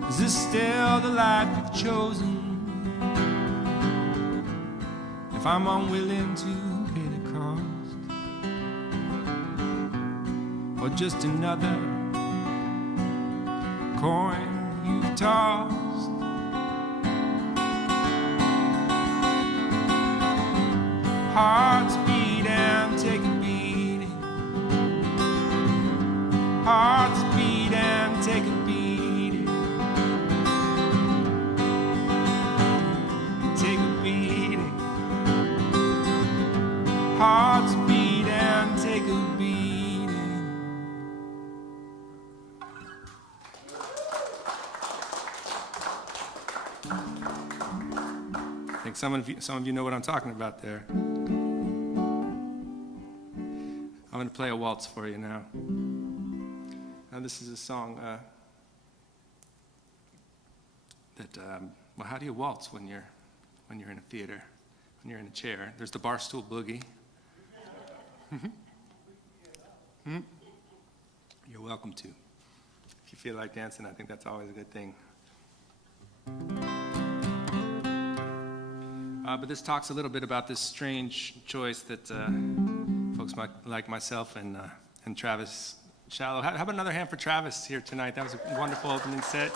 Is this still the life you've chosen? If I'm unwilling to pay the cost, or just another coin you've tossed? Hearts beat and take a beating. Hearts beat and take a beating. Take a beating. Hearts beat and take a beating. I think some of you know what I'm talking about there. I'm going to play a waltz for you now. Now this is a song well, how do you waltz when you're in a theater, when you're in a chair? There's the bar stool boogie. You're welcome to. If you feel like dancing, I think that's always a good thing. But this talks a little bit about this strange choice that folks like myself and Travis Shallow. How about another hand for Travis here tonight? That was a wonderful opening set.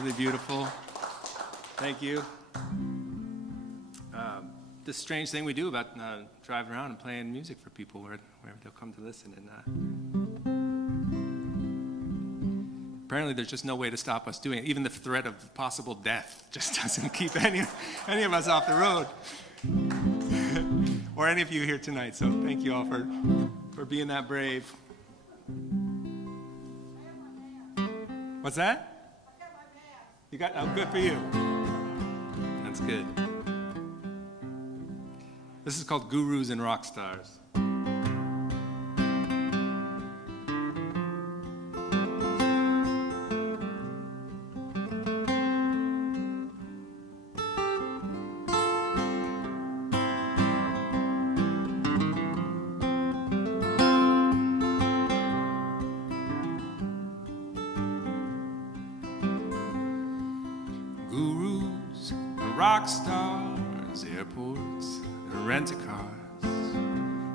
Really beautiful. Thank you. This strange thing we do about driving around and playing music for people wherever they'll come to listen. And apparently there's just no way to stop us doing it. Even the threat of possible death just doesn't keep any of us off the road. Or any of you here tonight. So thank you all for being that brave. What's that? You got, oh, good for you. That's good. This is called Gurus and Rock Stars. Rock stars, airports, and rent-a-cars.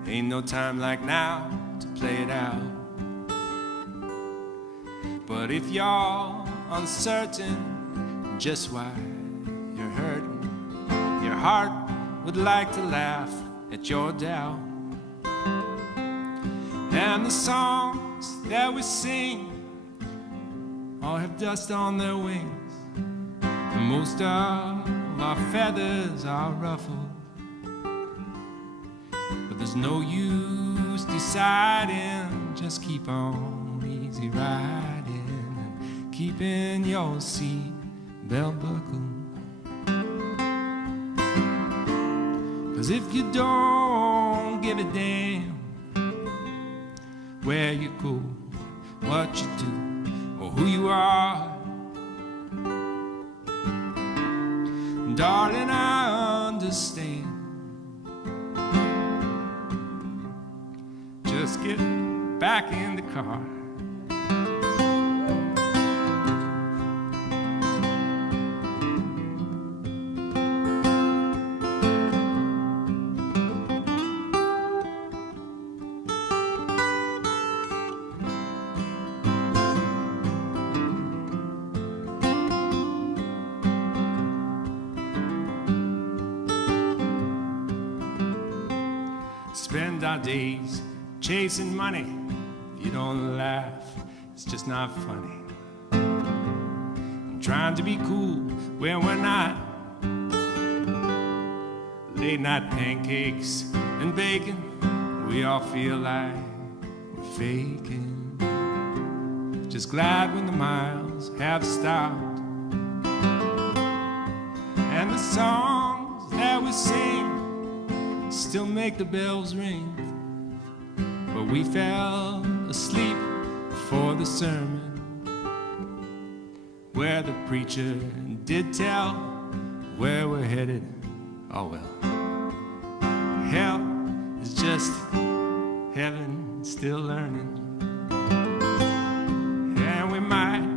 Ain't no time like now to play it out. But if you're uncertain just why you're hurting, your heart would like to laugh at your doubt. And the songs that we sing all have dust on their wings, and most of our feathers are ruffled. But there's no use deciding, just keep on easy riding and keeping your seat belt buckled. 'Cause if you don't give a damn where you go, what you do, or who you are, darling, I understand. Just get back in the car. our days chasing money. If you don't laugh, it's just not funny. I'm trying to be cool when we're not. Late night pancakes and bacon, we all feel like we're faking. Just glad when the miles have stopped, and the songs that we sing still make the bells ring. But we fell asleep before the sermon, where the preacher did tell where we're headed. Oh well, hell is just heaven still learning, and we might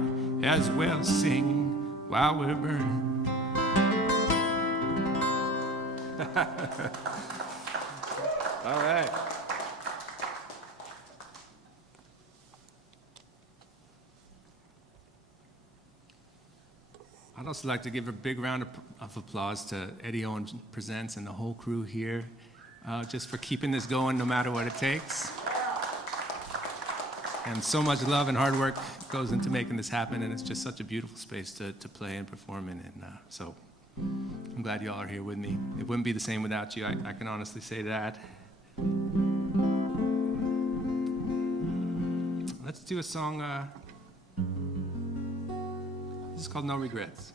as well sing while we're burning. All right. I'd also like to give a big round of applause to Owen Presents and the whole crew here, just for keeping this going no matter what it takes. And so much love and hard work goes into making this happen, and it's just such a beautiful space to play and perform in. And so I'm glad you all are here with me. It wouldn't be the same without you, I can honestly say that. Let's do a song. This is called No Regrets.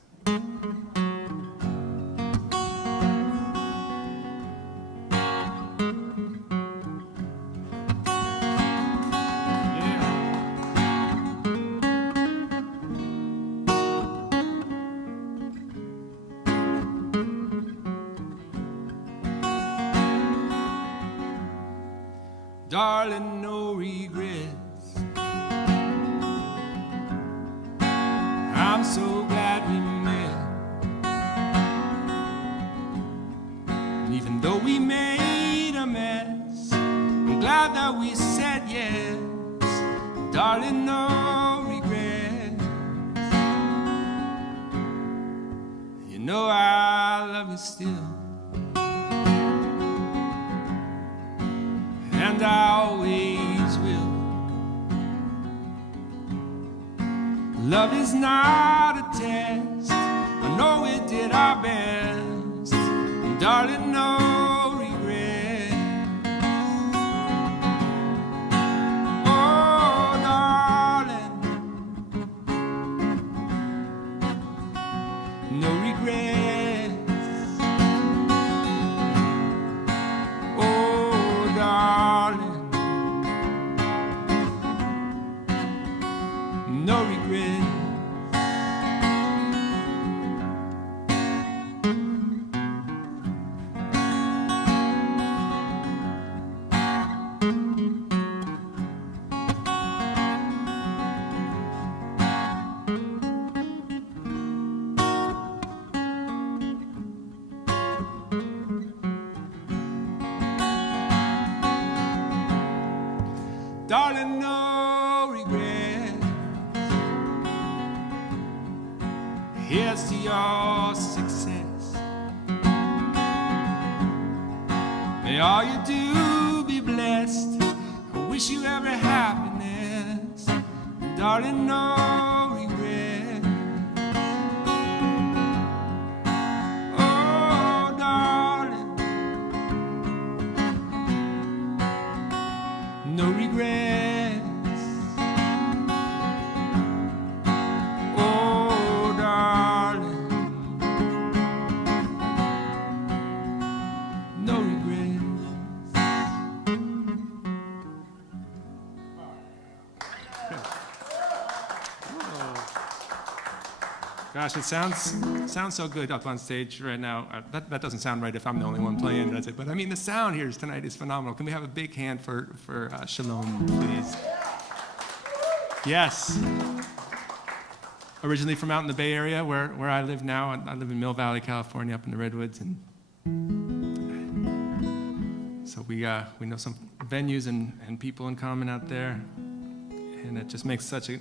Darling, no regrets. I'm so glad we met. And even though we made a mess, I'm glad that we said yes. Darling, no regrets. You know I love you still, and I always will. Love is not a test. I know we did our best, and darling, no regrets. Oh, darling, no regrets. Oh, darling, no regrets. Darling, no regrets. Here's to your success. May all you do be blessed. I wish you every happiness. Darling, no regrets. Oh, darling, no regrets. Oh, darling, no regrets. Gosh, it sounds so good up on stage right now. That doesn't sound right if I'm the only one playing, does it? But I mean, the sound here tonight is phenomenal. Can we have a big hand for Shalom, please? Yes. Originally from out in the Bay Area, where I live now. I live in Mill Valley, California, up in the Redwoods, and so we know some venues and people in common out there, and it just makes such a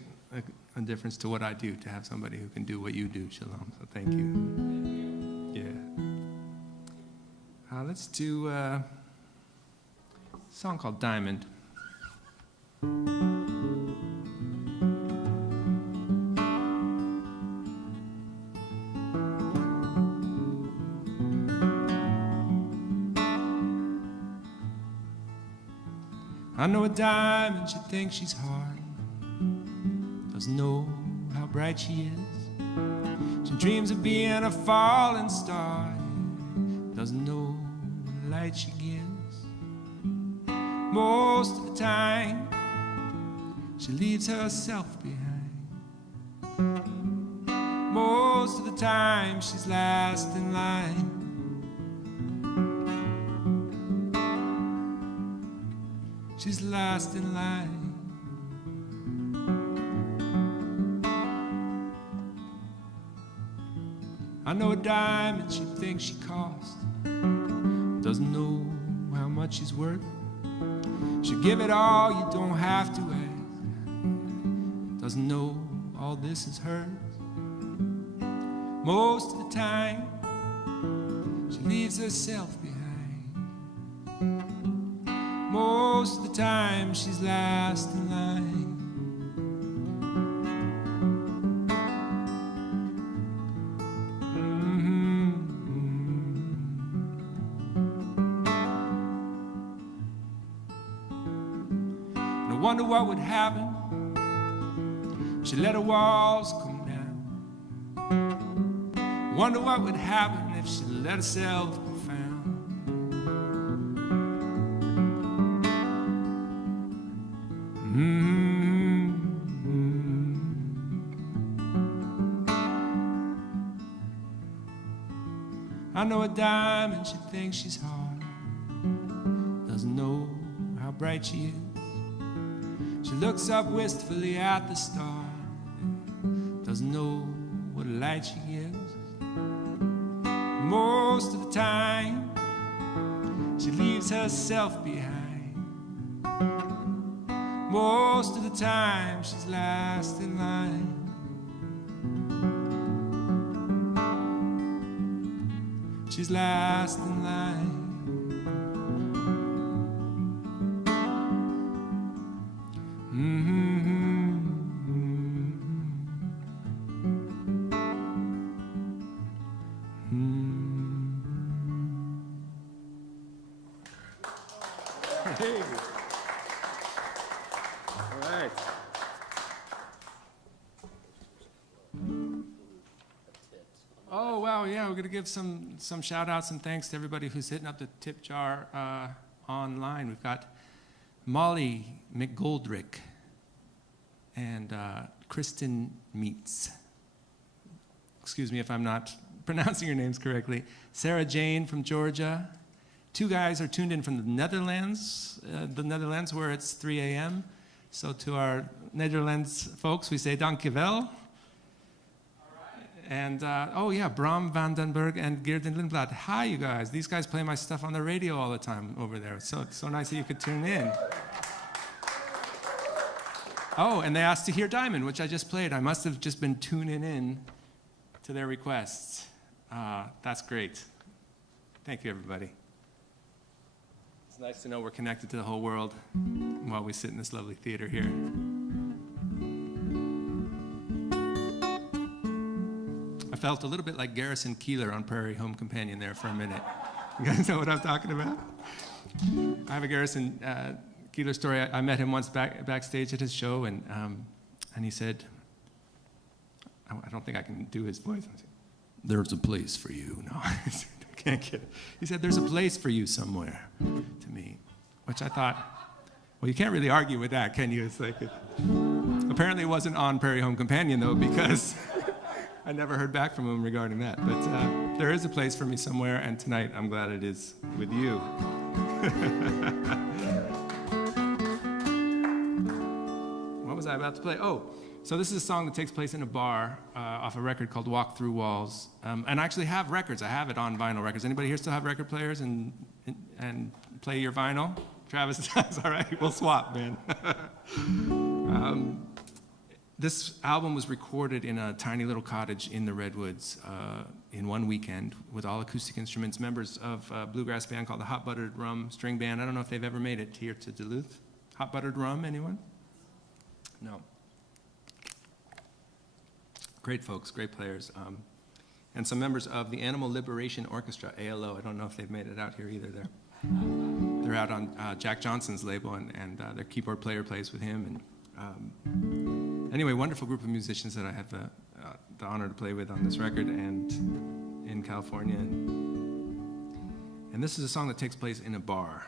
difference to what I do, to have somebody who can do what you do, Shalom. So thank you. Yeah. Let's do song called Diamond. I know a diamond, she thinks she's hard, doesn't know how bright she is. She dreams of being a falling star, doesn't know the light she gives. Most of the time, she leaves herself behind. Most of the time, she's last in line. She's last in line. I know a diamond she thinks she cost, doesn't know how much she's worth. She'll give it all, you don't have to ask. Doesn't know all this is hers. Most of the time, she leaves herself behind. Most of the time, she's last in line. And I wonder what would happen if she let her walls come down. I wonder what would happen if she let herself be found. I know a diamond, she thinks she's hard, doesn't know how bright she is. She looks up wistfully at the star, doesn't know what light she gives. Most of the time, she leaves herself behind. Most of the time, she's last in line. She's last in line. Hey. All right. Oh, wow, yeah, we're going to give some shout outs and thanks to everybody who's hitting up the tip jar online. We've got Molly McGoldrick and Kristen Meets. Excuse me if I'm not pronouncing your names correctly. Sarah Jane from Georgia. 2 guys are tuned in from the Netherlands where it's 3 a.m. So to our Netherlands folks, we say dankjewel. And, oh yeah, Bram Vandenberg and Geerden Lindblad. Hi, you guys. These guys play my stuff on the radio all the time over there. So it's so nice that you could tune in. Oh, and they asked to hear Diamond, which I just played. I must have just been tuning in to their requests. That's great. Thank you, everybody. It's nice to know we're connected to the whole world while we sit in this lovely theater here. I felt a little bit like Garrison Keillor on Prairie Home Companion there for a minute. You guys know what I'm talking about? I have a Garrison Keillor story. I met him once backstage at his show, and he said, I don't think I can do his voice. I said, "There's a place for you." No, I can't get it. He said, "There's a place for you somewhere," to me, which I thought, well, you can't really argue with that, can you? It's like, apparently it wasn't on Prairie Home Companion, though, because I never heard back from him regarding that. But there is a place for me somewhere, and tonight I'm glad it is with you. What was I about to play? Oh, so this is a song that takes place in a bar off a record called Walk Through Walls. And I actually have records. I have it on vinyl records. Anybody here still have record players and play your vinyl? Travis, that's all right. We'll swap, man. This album was recorded in a tiny little cottage in the Redwoods in one weekend with all acoustic instruments, members of a bluegrass band called the Hot Buttered Rum String Band. I don't know if they've ever made it here to Duluth. Hot Buttered Rum, anyone? No. Great folks, great players. And some members of the Animal Liberation Orchestra, ALO. I don't know if they've made it out here either. They're out on Jack Johnson's label, and their keyboard player plays with him. And anyway, wonderful group of musicians that I had the honor to play with on this record and in California. And this is a song that takes place in a bar.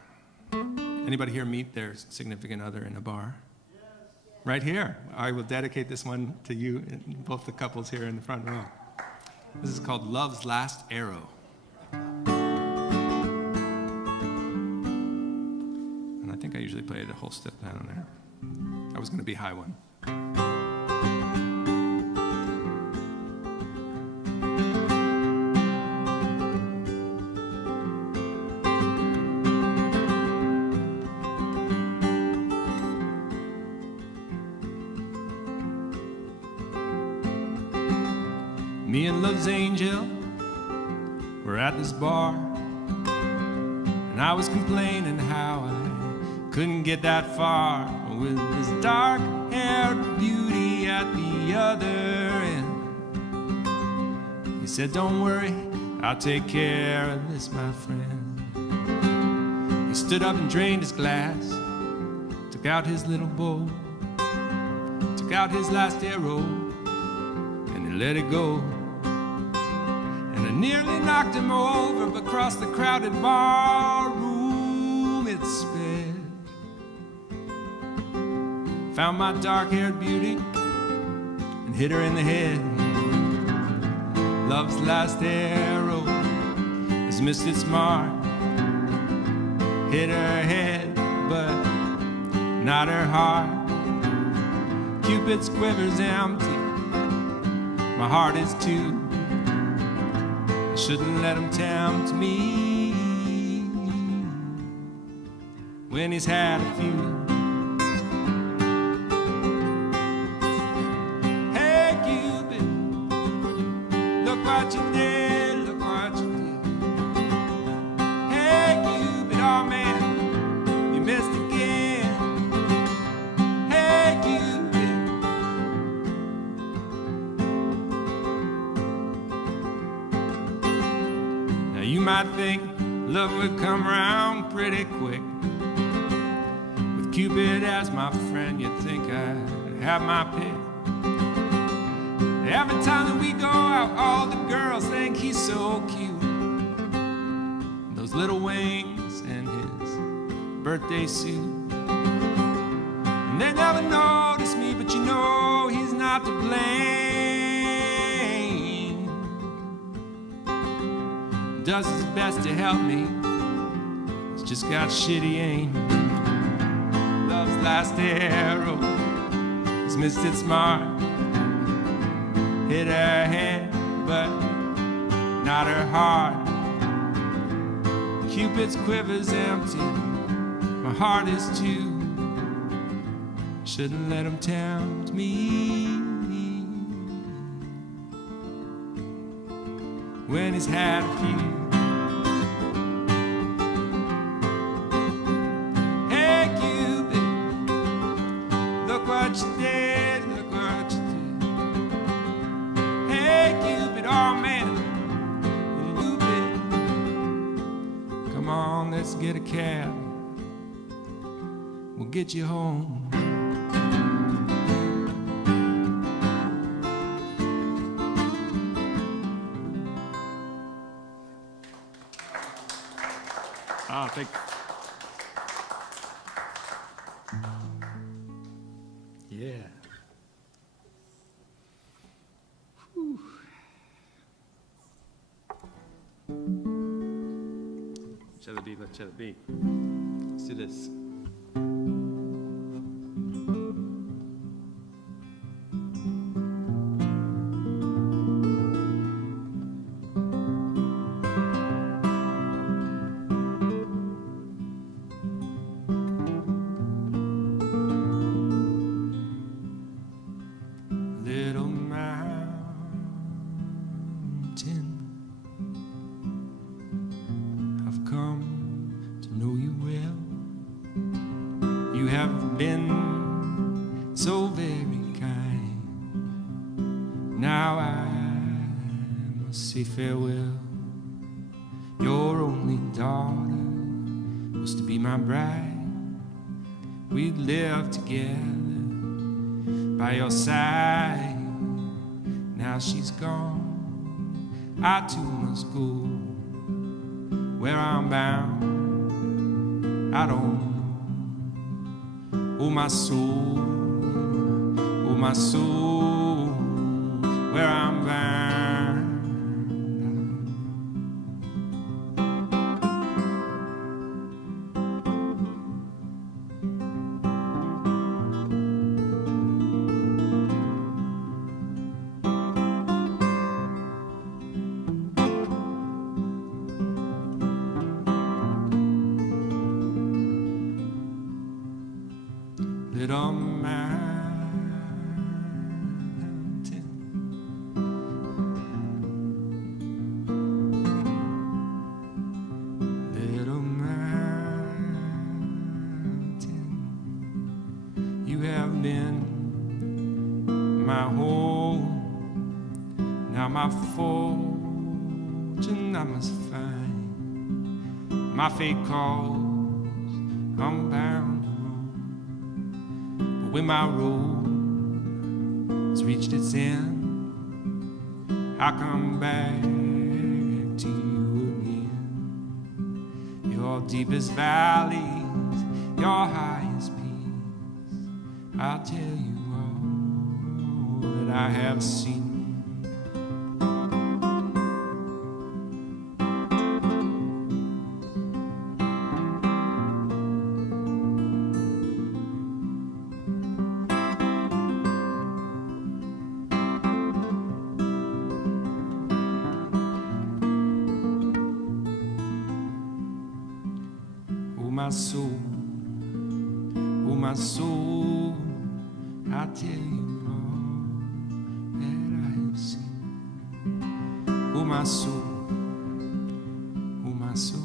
Anybody here meet their significant other in a bar? Yes. Right here. I will dedicate this one to you, and both the couples here in the front row. This is called Love's Last Arrow. And I think I usually play the whole step down there. I was going to be high one. Me and Love's Angel were at this bar, and I was complaining how I couldn't get that far with this dark-haired beauty at the other end. He said, don't worry, I'll take care of this, my friend. He stood up and drained his glass, took out his little bow, took out his last arrow, and he let it go. And I nearly knocked him over, but across the crowded bar room it sped. Found my dark-haired beauty and hit her in the head. Love's last arrow has missed its mark. Hit her head, but not her heart. Cupid's quiver's empty, my heart is too. I shouldn't let him tempt me when he's had a few. Hey Cupid, look what you did, look what you did. Hey Cupid, oh man, you missed again. Hey Cupid. Now you might think love would come around pretty quick. With Cupid as my friend, you'd think I'd have my pick. Every time that we go out, all the girls think he's so cute. Those little wings and his birthday suit. And they never notice me, but you know he's not to blame. Does his best to help me, he's just got shitty aim. Love's last arrow has missed its mark. Hit her head, but not her heart. Cupid's quiver's empty, my heart is too. Shouldn't let him tempt me when he's had a few. Hey Cupid, look what you did, look what you did. Hey Cupid, oh man, Cupid. Come on, let's get a cab, we'll get you home. Ah, thank you. Yeah. Whew. Shall it be? What shall it be? Let's do this. Now I must say farewell. Your only daughter was to be my bride. We'd live together by your side. Now she's gone, I too must go. Where I'm bound, I don't know. Oh my soul, where I'm bound. Little mountain, little mountain, you have been my home. Now my fortune I must find. My fate calls, I'm bound. When my road has reached its end, I'll come back to you again. Your deepest valleys, your highest peaks, I'll tell you all that I have seen. My soul, I'll tell you all that I have seen. Oh, my soul, oh, my soul.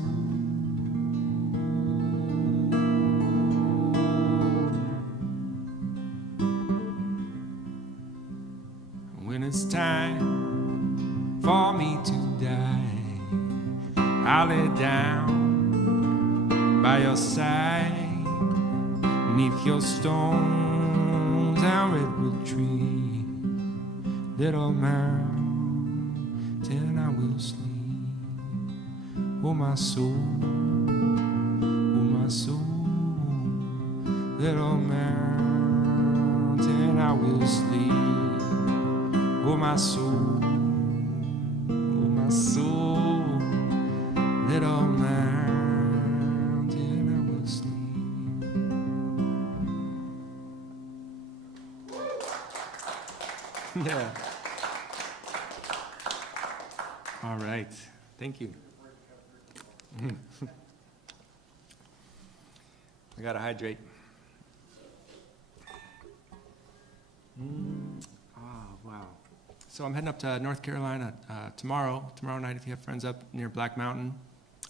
When it's time for me to die, I'll lay down by your side. Beneath your stones and redwood trees, little mountain, I will sleep. Oh, my soul, little mountain, I will sleep. Oh, my soul, little mountain, I will sleep. Yeah. All right. Thank you. I gotta hydrate. Wow. So I'm heading up to North Carolina tomorrow night. If you have friends up near Black Mountain,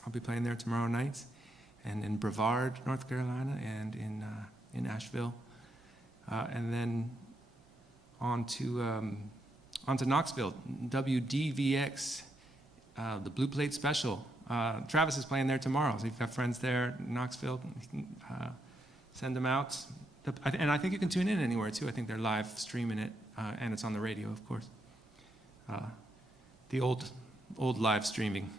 I'll be playing there tomorrow night, and in Brevard, North Carolina, and in Asheville, and then on to Knoxville, WDVX, the Blue Plate Special. Travis is playing there tomorrow, so if you've got friends there in Knoxville, send them out. And I think you can tune in anywhere, too. I think they're live streaming it, and it's on the radio, of course. The old live streaming.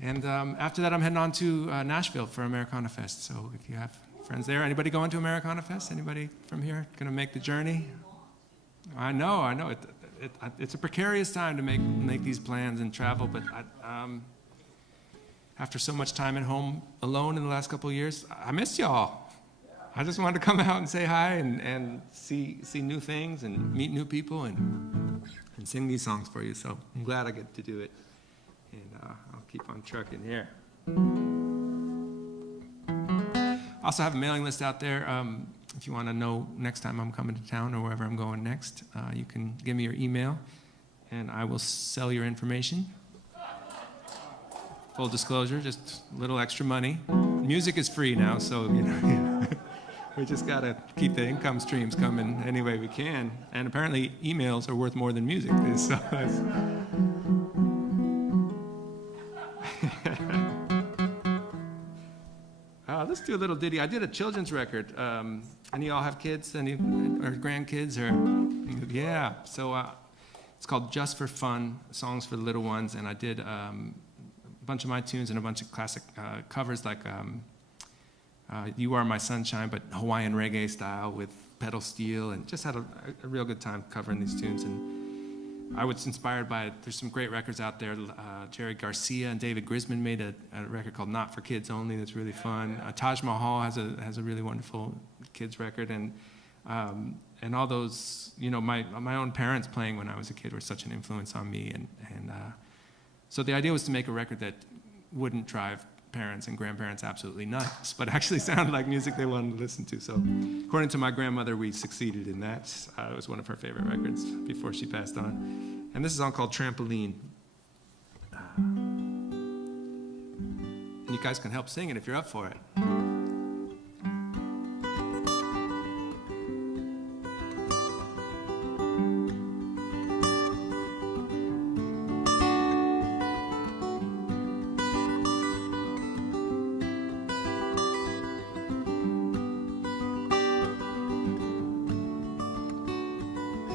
And after that, I'm heading on to Nashville for Americana Fest, so if you have friends there. Anybody going to Americana Fest? Anybody from here going to make the journey? I know. It's a precarious time to make these plans and travel, but after so much time at home alone in the last couple of years, I missed y'all. I just wanted to come out and say hi and see new things and meet new people and sing these songs for you. So I'm glad I get to do it, and I'll keep on trucking here. I also have a mailing list out there. If you want to know next time I'm coming to town or wherever I'm going next, you can give me your email, and I will sell your information. Full disclosure, just a little extra money. Music is free now, so We just got to keep the income streams coming any way we can. And apparently emails are worth more than music is. So that's... let's do a little ditty. I did a children's record. Any of y'all have kids? Any or grandkids? Or yeah. So it's called Just for Fun, Songs for the Little Ones. And I did a bunch of my tunes and a bunch of classic covers like You Are My Sunshine, but Hawaiian reggae style with pedal steel, and just had a real good time covering these tunes. And I was inspired by it. There's some great records out there. Jerry Garcia and David Grisman made a record called Not for Kids Only that's really fun. Taj Mahal has a really wonderful kids record, and all those, my own parents playing when I was a kid were such an influence on me, and so the idea was to make a record that wouldn't drive parents and grandparents absolutely nuts, but actually sounded like music they wanted to listen to. So according to my grandmother, we succeeded in that. It was one of her favorite records before she passed on. And this is a song called Trampoline. And you guys can help sing it if you're up for it.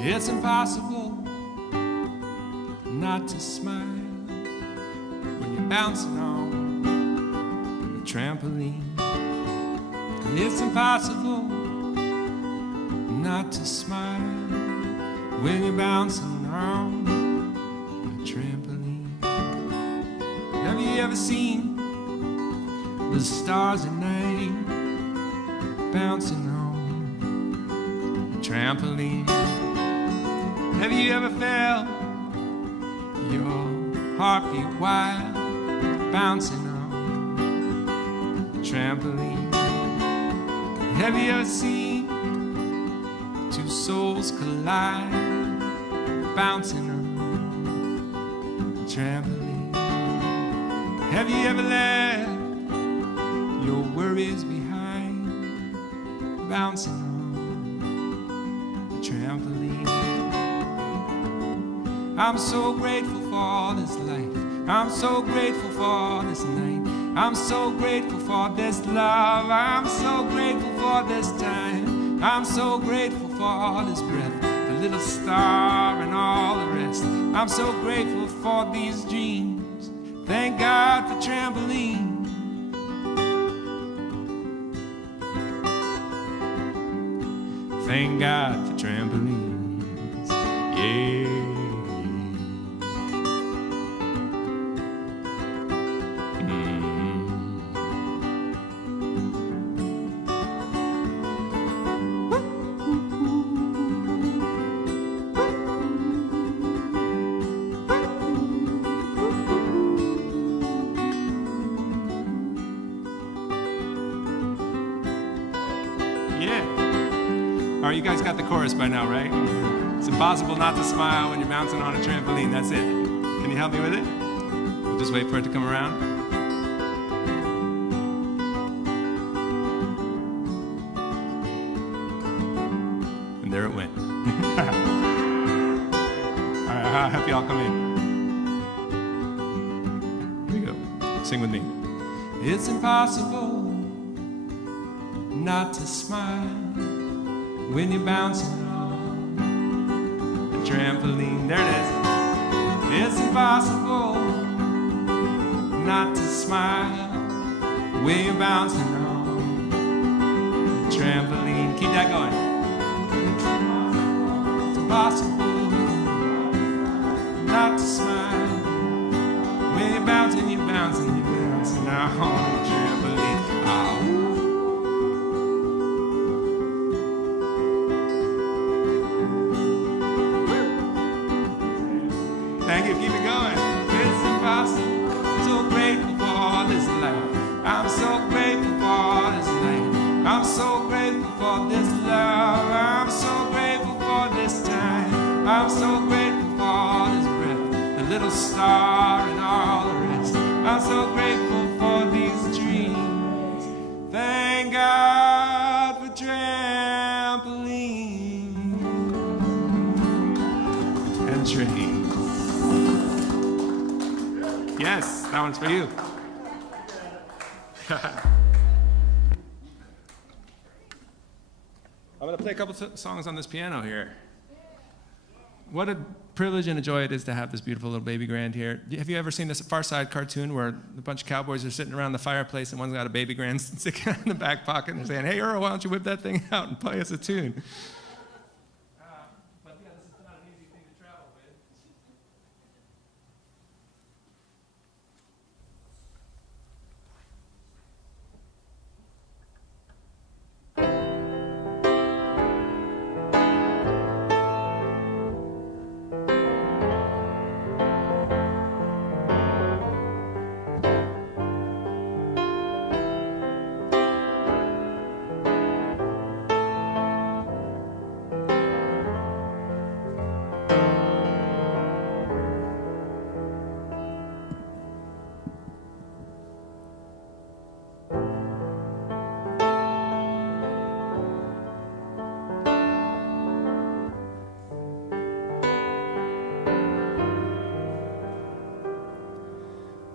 It's impossible not to smile when you're bouncing on the trampoline. It's impossible not to smile when you're bouncing on the trampoline. Have you ever seen the stars at night bouncing on the trampoline? Have you ever felt your heartbeat wild, bouncing on the trampoline? Have you ever seen two souls collide, bouncing on the trampoline? Have you ever left your worries behind, bouncing on the trampoline? I'm so grateful for this life. I'm so grateful for this night. I'm so grateful for this love. I'm so grateful for this time. I'm so grateful for this breath, the little star and all the rest. I'm so grateful for these dreams. Thank God for trampoline. Thank God for trampolines. Yeah. All right, you guys got the chorus by now, right? It's impossible not to smile when you're bouncing on a trampoline. That's it. Can you help me with it? We'll just wait for it to come around. And there it went. All right, I hope y'all come in. Here we go. Sing with me. It's impossible not to smile when you're bouncing on a trampoline. There it is. It's impossible not to smile when you're bouncing on a trampoline. Keep that going. It's impossible not to smile when you're bouncing, you're bouncing, you're bouncing on a trampoline. Oh. Thank you, keep it going. It's impossible. So grateful for this life. I'm so grateful for this life. I'm so grateful for this love. I'm so grateful for this time. I'm so grateful for this breath, the little star and all the rest. I'm so grateful for these dreams. Thank God for dreams. train. Yes, that one's for you. I'm going to play a couple songs on this piano here. What a privilege and a joy it is to have this beautiful little baby grand here. Have you ever seen this Far Side cartoon where a bunch of cowboys are sitting around the fireplace and one's got a baby grand sticking out in the back pocket and they're saying, "Hey, Earl, why don't you whip that thing out and play us a tune?" But yeah, this is not an easy thing to travel with.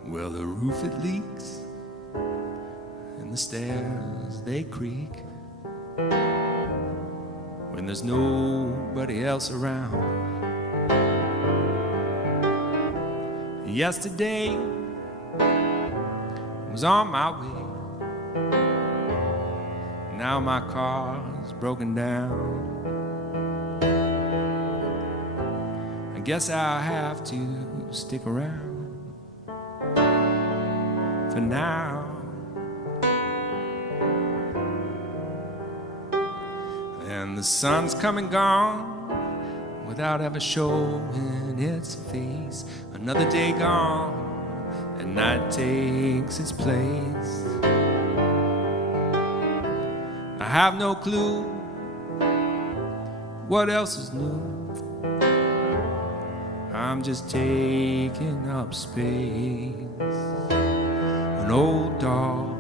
Well, the roof it leaks, and the stairs they creak when there's nobody else around. Yesterday was on my way, now my car's broken down. I guess I'll have to stick around for now. And the sun's come and gone without ever showing its face. Another day gone and night takes its place. I have no clue what else is new. I'm just taking up space. An old dog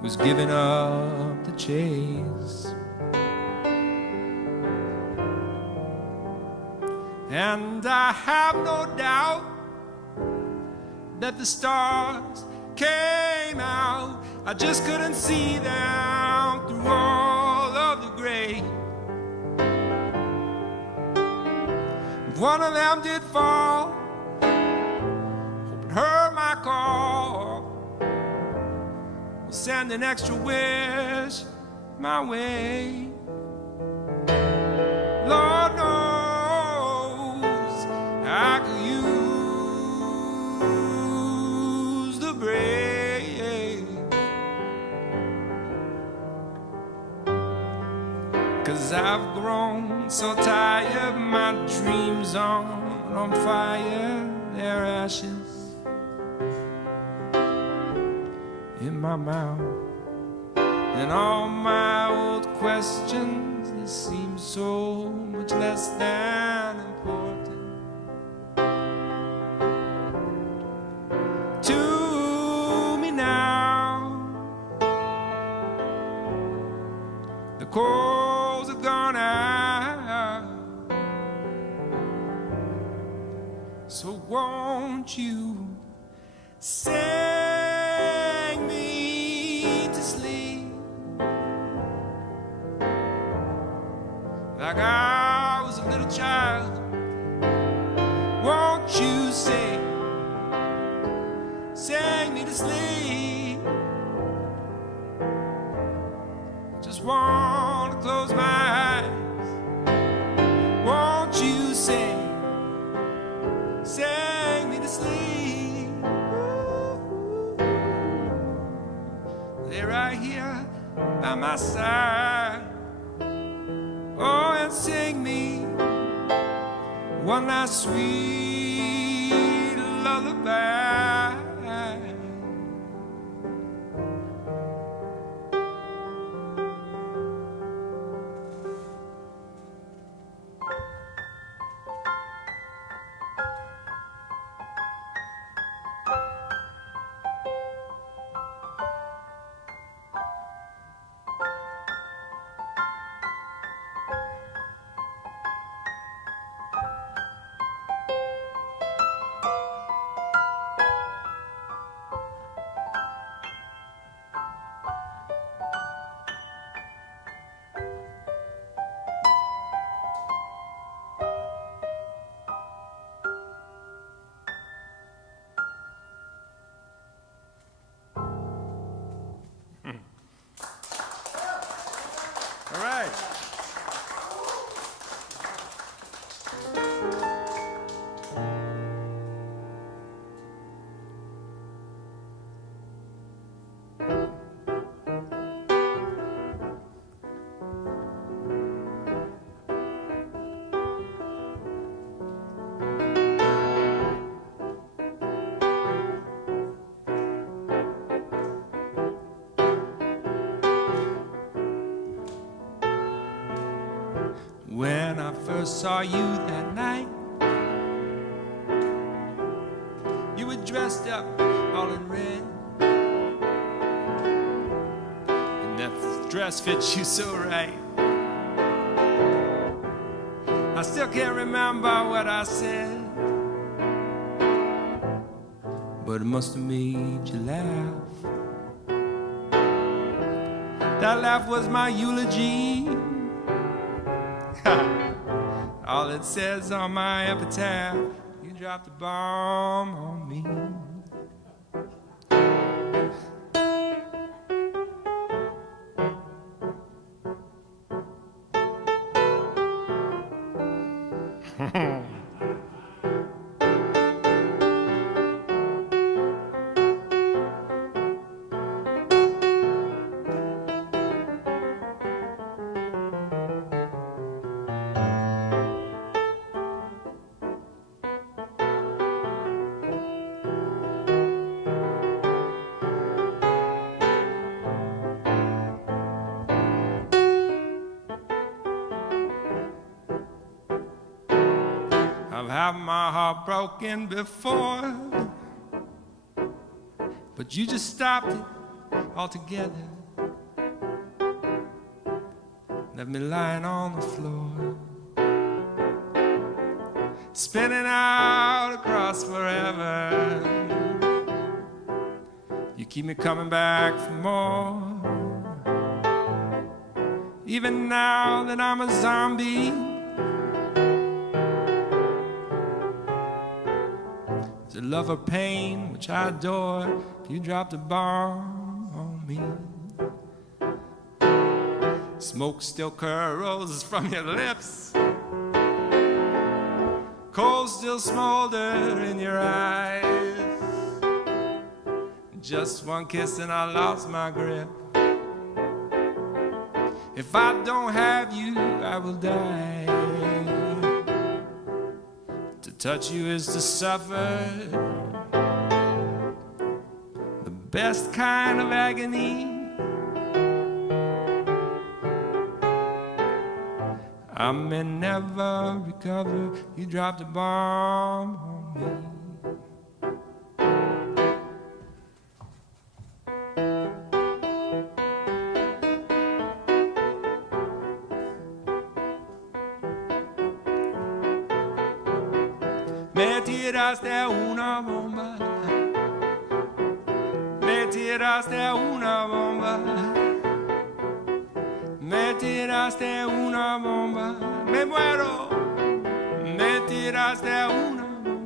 who's giving up the chase. And I have no doubt that the stars came out. I just couldn't see them through all of the gray. If one of them did fall, heard my call, will send an extra wish my way. Lord knows I could use the break, 'cause I've grown so tired, my dreams on fire, their ashes in my mouth, and all my old questions, they seem so much less than important to me now. The coals have gone out, so won't you sing me to sleep like I was a little child? Won't you sing me to sleep? Just want to close my eyes. Won't you sing me to sleep? They're right here by my side. Oh, and sing me one last sweet lullaby. first saw you that night. You were dressed up all in red, and that dress fits you so right. I still can't remember what I said, but it must have made you laugh. That laugh was my eulogy. All it says on my epitaph, you dropped a bomb on me. I've had my heart broken before, but you just stopped it altogether. Left me lying on the floor, spinning out across forever. You keep me coming back for more, even now that I'm a zombie. The love or pain which I adore, you dropped a bomb on me. Smoke still curls from your lips, coals still smolder in your eyes. Just one kiss and I lost my grip. If I don't have you, I will die. To touch you is to suffer, the best kind of agony. I may never recover, you dropped a bomb on me. Me tiraste una bomba, me tiraste una bomba, me tiraste una bomba, me muero, me tiraste una bomba.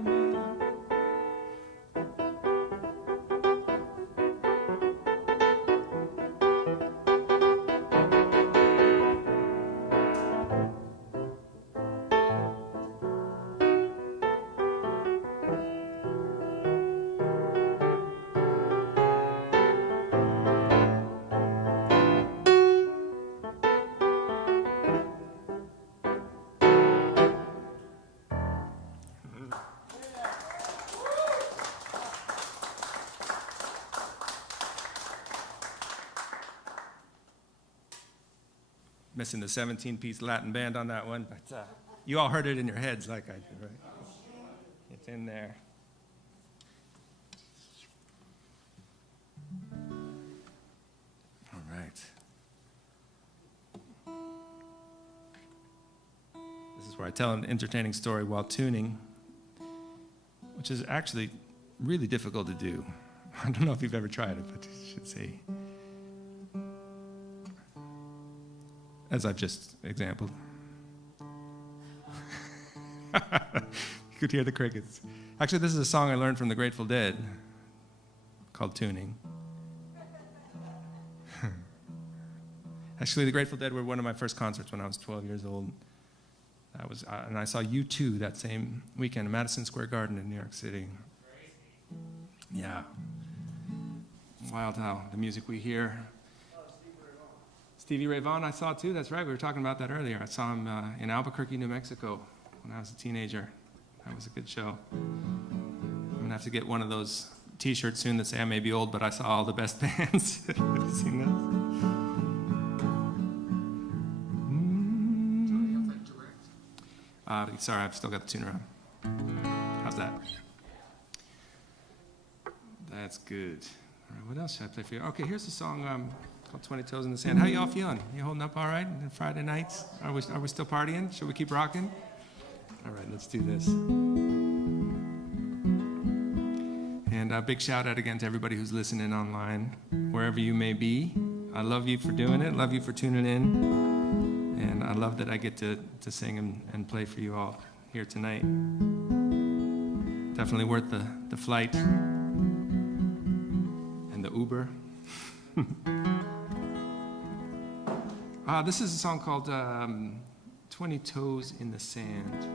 Missing the 17-piece Latin band on that one, but you all heard it in your heads like I did, right? It's in there. All right. This is where I tell an entertaining story while tuning, which is actually really difficult to do. I don't know if you've ever tried it, but you should see. As I've just exampled. You could hear the crickets. Actually, this is a song I learned from the Grateful Dead called Tuning. Actually, the Grateful Dead were one of my first concerts when I was 12 years old. And I saw U2 that same weekend in Madison Square Garden in New York City. Yeah. Wild how the music we hear. Stevie Ray Vaughan I saw too, that's right, we were talking about that earlier. I saw him in Albuquerque, New Mexico when I was a teenager. That was a good show. I'm gonna have to get one of those t-shirts soon that say I may be old, but I saw all the best bands. Have you seen those? Sorry, I've still got the tuner on. How's that? That's good. All right, what else should I play for you? Okay, here's a song called 20 Toes in the Sand. How y'all feeling? You holding up all right? Friday nights? Are we still partying? Should we keep rocking? All right, let's do this. And a big shout out again to everybody who's listening online, wherever you may be. I love you for doing it. Love you for tuning in. And I love that I get to sing and play for you all here tonight. Definitely worth the flight and the Uber. This is a song called 20 Toes in the Sand.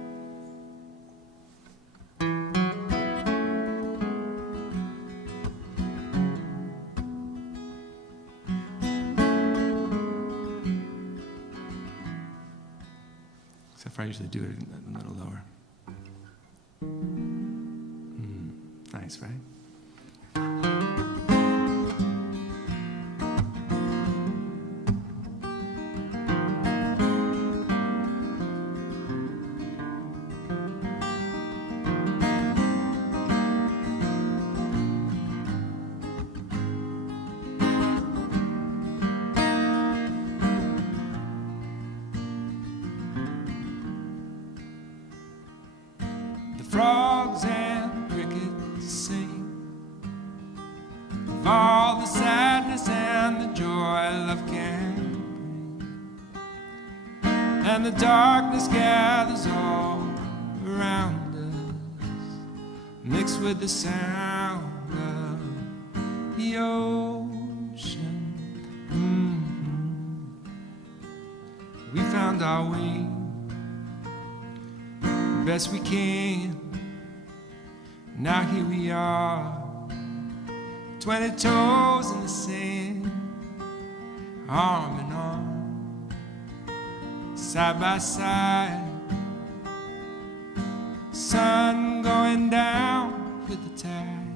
Except for I usually do it a little lower. Nice, right? Frogs and crickets sing of all the sadness and the joy love can bring, and the darkness gathers all around us, mixed with the sound of the ocean. We found our way best we can. Now here we are, 20 toes in the sand, arm in arm, side by side. Sun going down with the tide,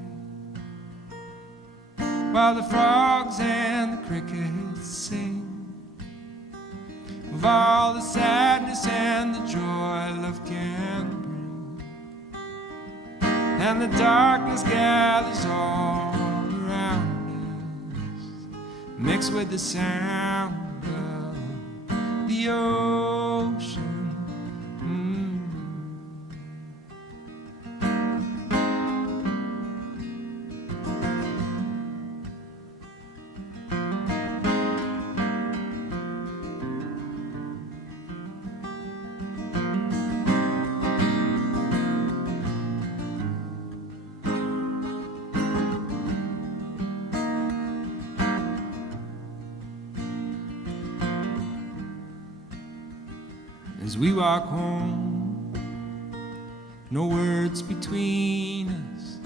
while the frogs and the crickets sing of all the sadness and the joy love can bring. And the darkness gathers all around us, mixed with the sound of the ocean. As we walk home, no words between us,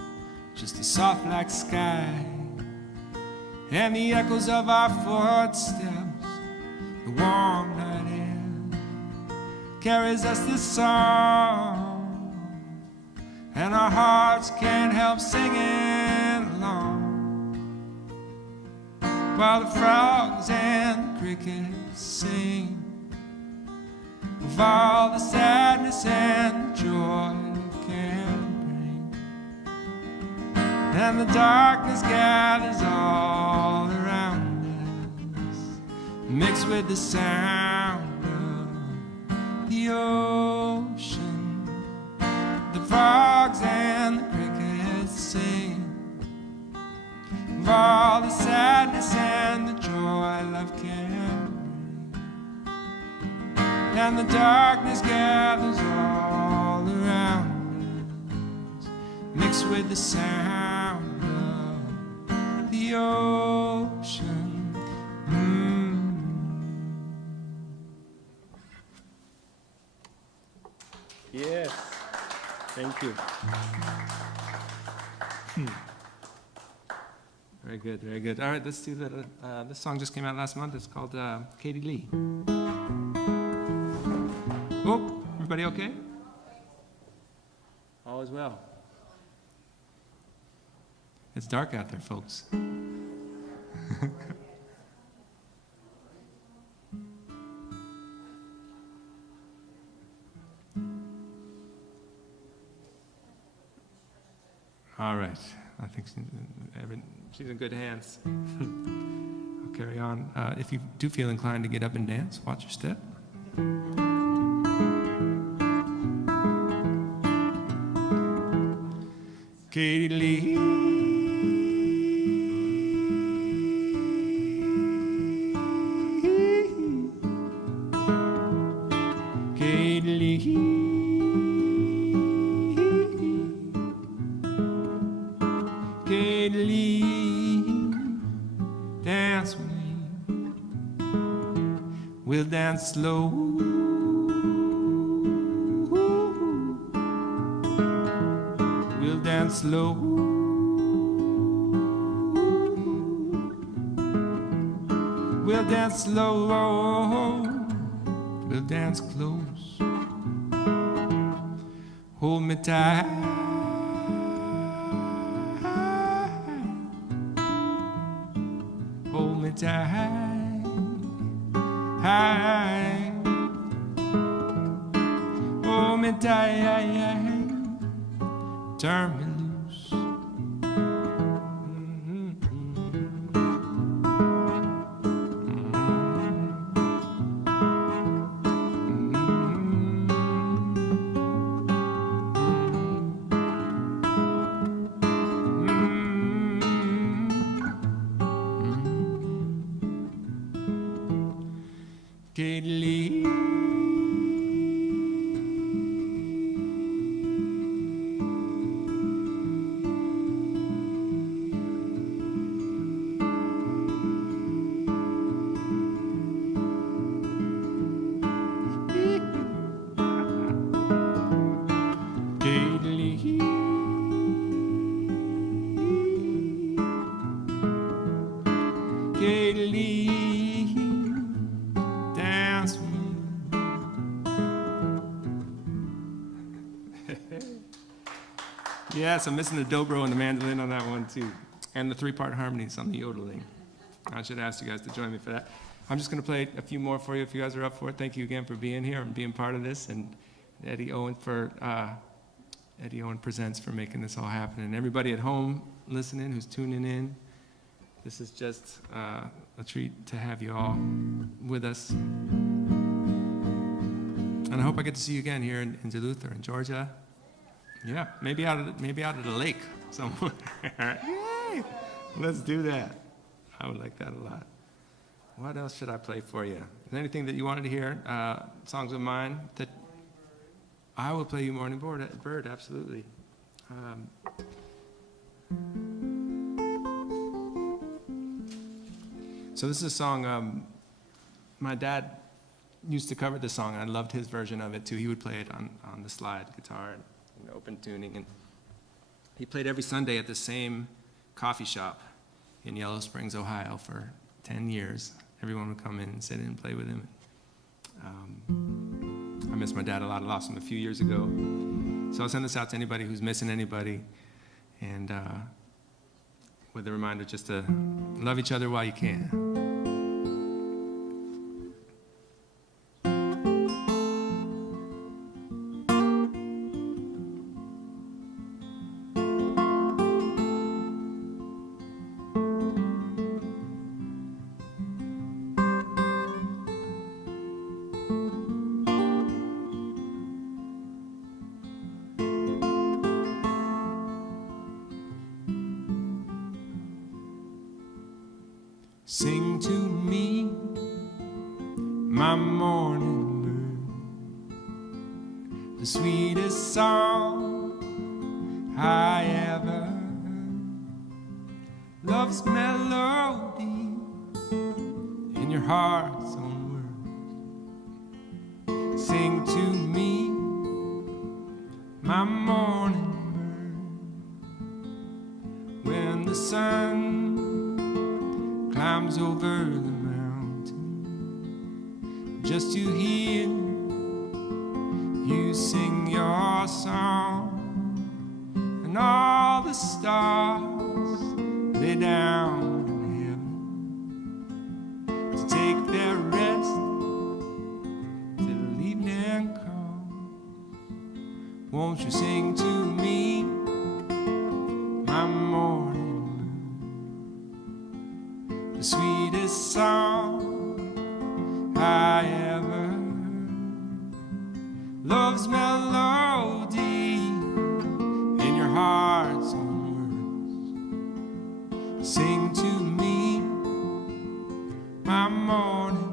just a soft black sky and the echoes of our footsteps. The warm night air carries us this song, and our hearts can't help singing along, while the frogs and the crickets sing of all the sadness and joy love can bring. And the darkness gathers all around us, mixed with the sound of the ocean. The frogs and the crickets sing of all the sadness and the joy love can bring. And the darkness gathers all around us, mixed with the sound of the ocean. Yes. Thank you. Very good, very good. All right, let's do that. This song just came out last month. It's called Katie Lee. Oh, everybody okay? All is well. It's dark out there, folks. All right. I think she's in good hands. I'll carry on. If you do feel inclined to get up and dance, watch your step. Katie Lee. Katie Lee. Katie Lee. Dance with me. We'll dance slow. We'll dance slow. We'll dance slow. We'll dance close. Hold me tight. Hold me tight. Hold me tight. Turn me loose. Katie Lee. Katie Lee, dance with me. Yes, I'm missing the dobro and the mandolin on that one too, and the 3-part harmonies on the yodeling. I should ask you guys to join me for that. I'm just going to play a few more for you if you guys are up for it. Thank you again for being here and being part of this, and Eddie Owen Presents for making this all happen, and everybody at home listening who's tuning in. This is just a treat to have you all with us. And I hope I get to see you again here in Duluth or in Georgia. Yeah, maybe out of the lake somewhere. Yay! Let's do that. I would like that a lot. What else should I play for you? Is there anything that you wanted to hear? Songs of mine that I will play you Morning Bird, absolutely. So this is a song, my dad used to cover this song, and I loved his version of it too. He would play it on the slide guitar and open tuning, and he played every Sunday at the same coffee shop in Yellow Springs, Ohio for 10 years. Everyone would come in and sit in and play with him. I miss my dad a lot. I lost him a few years ago. So I'll send this out to anybody who's missing anybody, and with a reminder just to love each other while you can. Sing to me, my morning bird, the sweetest song I ever heard. Love's melody in your heart's own words. Sing to me, my morning bird, when the sun climbs over the mountain, just to hear you sing your song, and all the stars lay down in heaven to take their rest till evening comes. Won't you sing to me, morning, the sweetest song I ever heard. Love's melody in your heart's own words. Sing to me, my morning.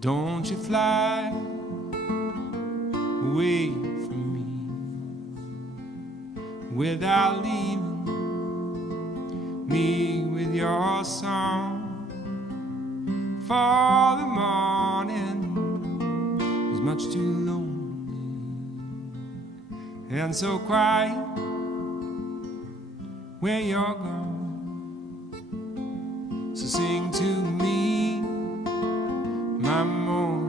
Don't you fly away from me without leaving me with your song. For the morning is much too lonely and so quiet where you're gone. So sing to me, my morning,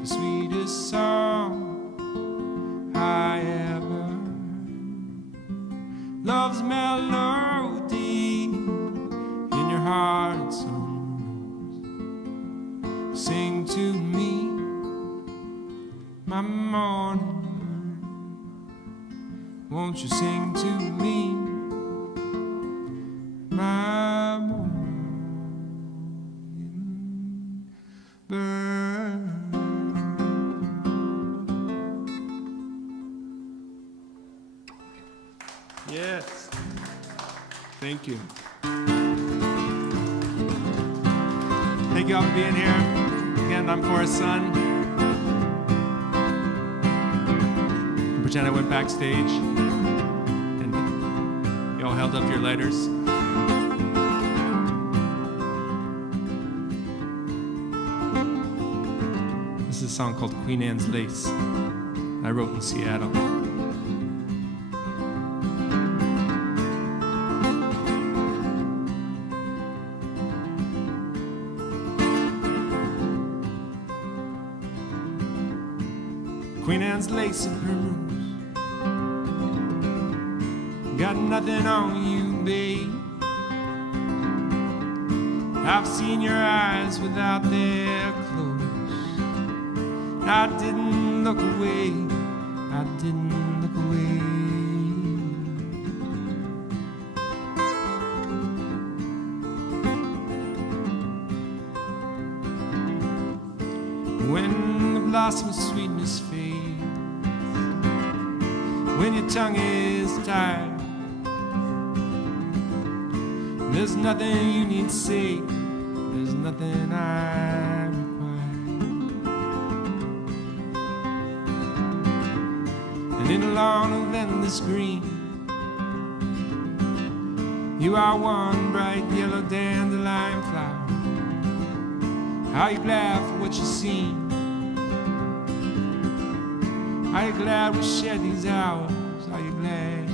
the sweetest song I ever heard. Love's melody in your heart's own. Sing to me, my morning. Won't you sing to me, my morning? Yes. Thank you. Thank you all for being here. Again, I'm Forrest's son. Pretend I went backstage and you all held up your lighters. This is a song called Queen Anne's Lace. I wrote in Seattle. Queen Anne's lace and pearls, got nothing on you, babe. I've seen your eyes without their clothes. I didn't look away, I didn't look away. When the blossom of sweetness fades, when your tongue is tired, there's nothing you need to say, there's nothing I require. And in a lawn of endless green, you are one bright yellow dandelion flower. Are you glad for what you've seen? Are you glad we shared these hours? Are you glad?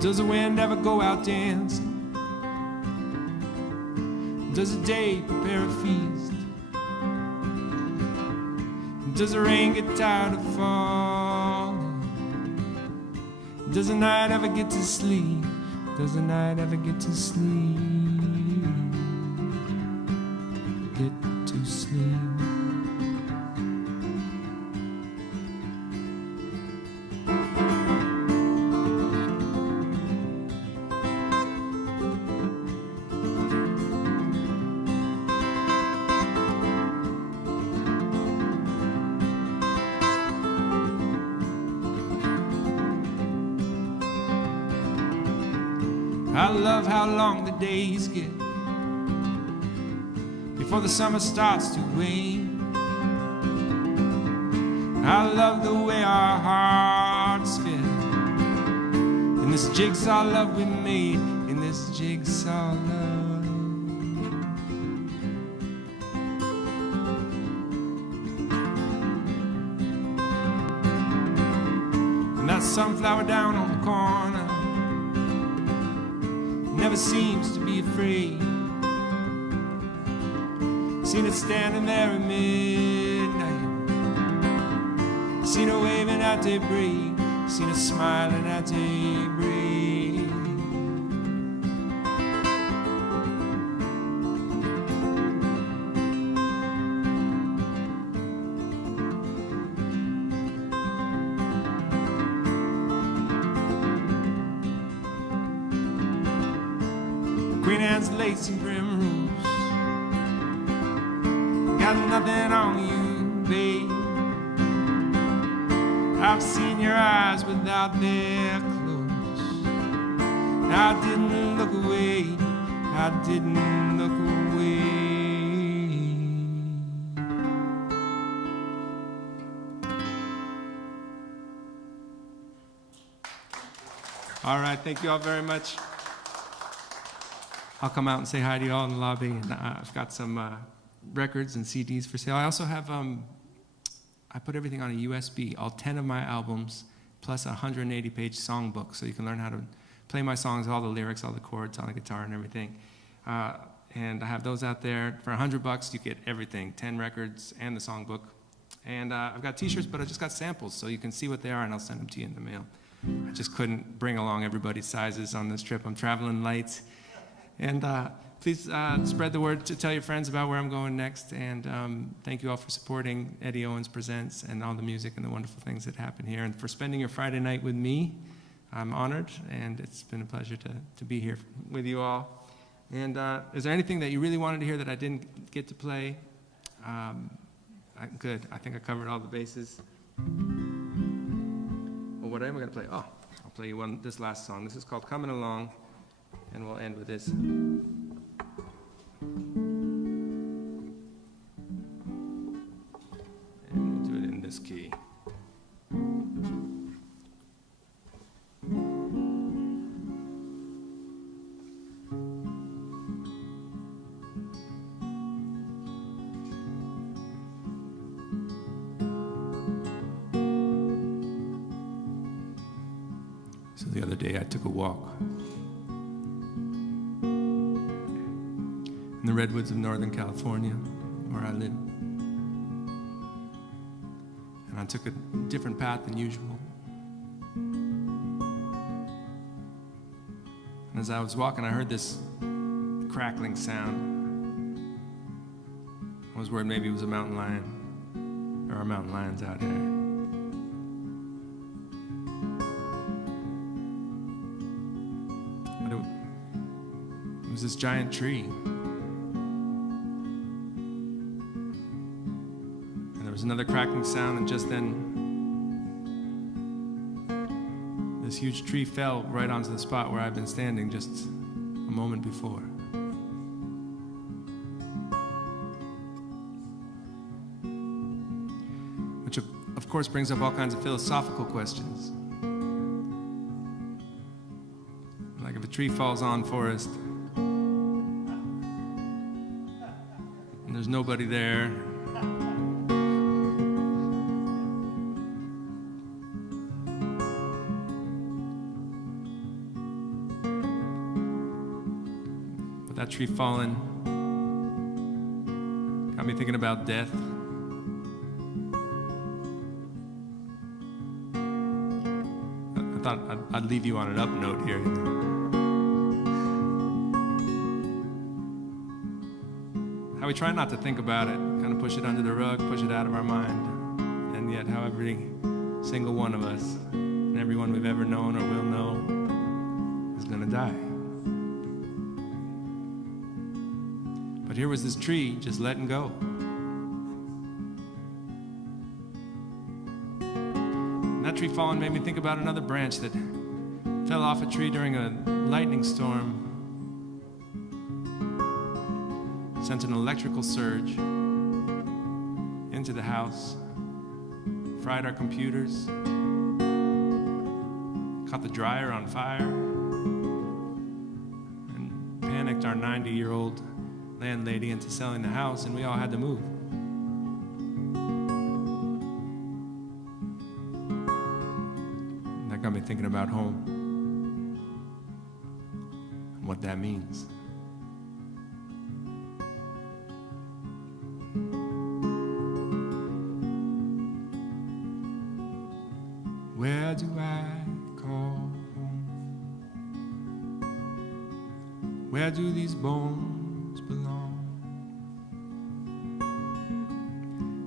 Does the wind ever go out dancing? Does the day prepare a feast? Does the rain get tired of falling? Does the night ever get to sleep? Does the night ever get to sleep? Get to sleep. I love how long the days get before the summer starts to wane. I love the way our hearts fit in this jigsaw love we made, in this jigsaw love. that sunflower down on the corner. Never seems to be afraid. Seen it standing there at midnight. Seen her waving at daybreak. Seen her smiling at daybreak. Queen Anne's lace and primrose. Got nothing on you, babe. I've seen your eyes without their clothes. I didn't look away. I didn't look away. All right, thank you all very much. I'll come out and say hi to you all in the lobby. And I've got some records and CDs for sale. I also have, I put everything on a USB, all 10 of my albums, plus a 180-page songbook, so you can learn how to play my songs, all the lyrics, all the chords on the guitar and everything. And I have those out there. For $100, you get everything, 10 records and the songbook. And I've got t-shirts, but I just got samples, so you can see what they are, and I'll send them to you in the mail. I just couldn't bring along everybody's sizes on this trip. I'm traveling light. And please spread the word to tell your friends about where I'm going next. And thank you all for supporting Eddie Owens Presents and all the music and the wonderful things that happen here. And for spending your Friday night with me. I'm honored, and it's been a pleasure to be here with you all. And is there anything that you really wanted to hear that I didn't get to play? Good. I think I covered all the bases. Well, what am I going to play? Oh, I'll play you this last song. This is called Coming Along. And we'll end with this. And we'll do it in this key. So the other day I took a walk in the redwoods of Northern California, where I live. And I took a different path than usual. And as I was walking, I heard this crackling sound. I was worried maybe it was a mountain lion. There are mountain lions out here. But it was this giant tree. There was another cracking sound, and just then, this huge tree fell right onto the spot where I've been standing just a moment before. Which, of course, brings up all kinds of philosophical questions. Like if a tree falls on forest, and there's nobody there, that tree falling got me thinking about death. I thought I'd leave you on an up note here. How we try not to think about it, kind of push it under the rug, push it out of our mind, and yet how every single one of us, and everyone we've ever known or will know, is going to die. But here was this tree just letting go. And that tree falling made me think about another branch that fell off a tree during a lightning storm. Sent an electrical surge into the house, fried our computers, caught the dryer on fire, and panicked our 90-year-old landlady into selling the house, and we all had to move. And that That got me thinking about home and what that means. Where do I call home? Where do these bones belong?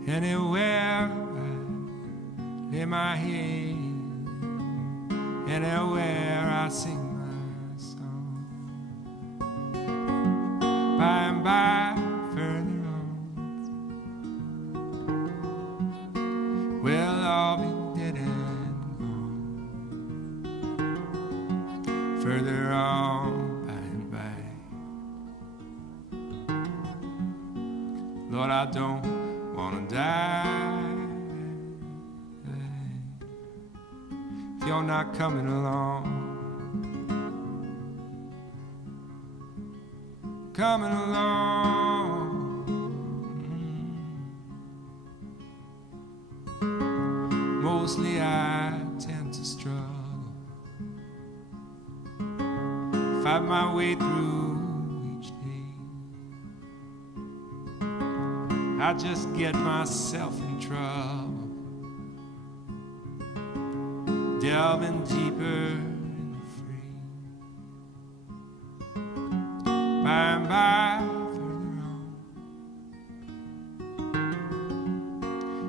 Anywhere I lay my head, anywhere I sing my song. By and by, further on, we'll all be dead and gone. Further on, by and by. Lord, I don't wanna die if you're not coming along. Coming along. Mostly I tend to struggle, fight my way through each day. I just get myself in trouble, delving deeper in the free. By and by, further on,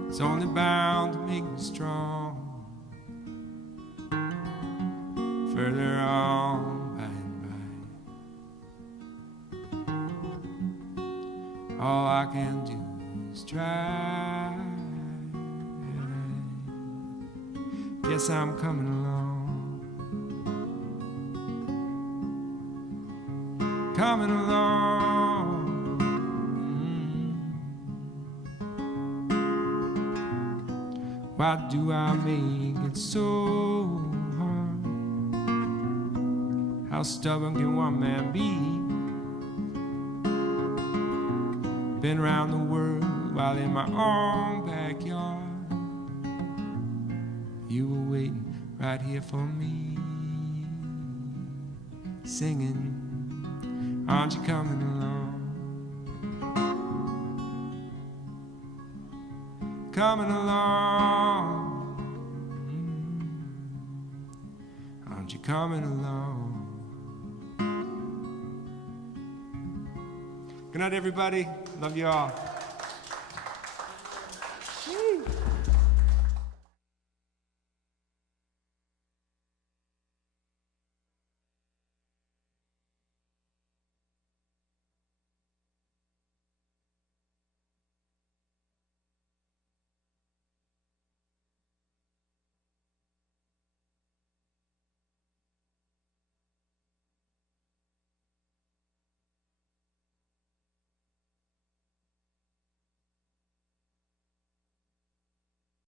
it's only bound to make me strong. Further on, by and by, all I can do is try. Guess I'm coming along. Coming along. Why do I make it so hard? How stubborn can one man be? Been around the world while in my own backyard. You were waiting right here for me, singing, aren't you coming along? Coming along. Aren't you coming along? Good night, everybody. Love you all.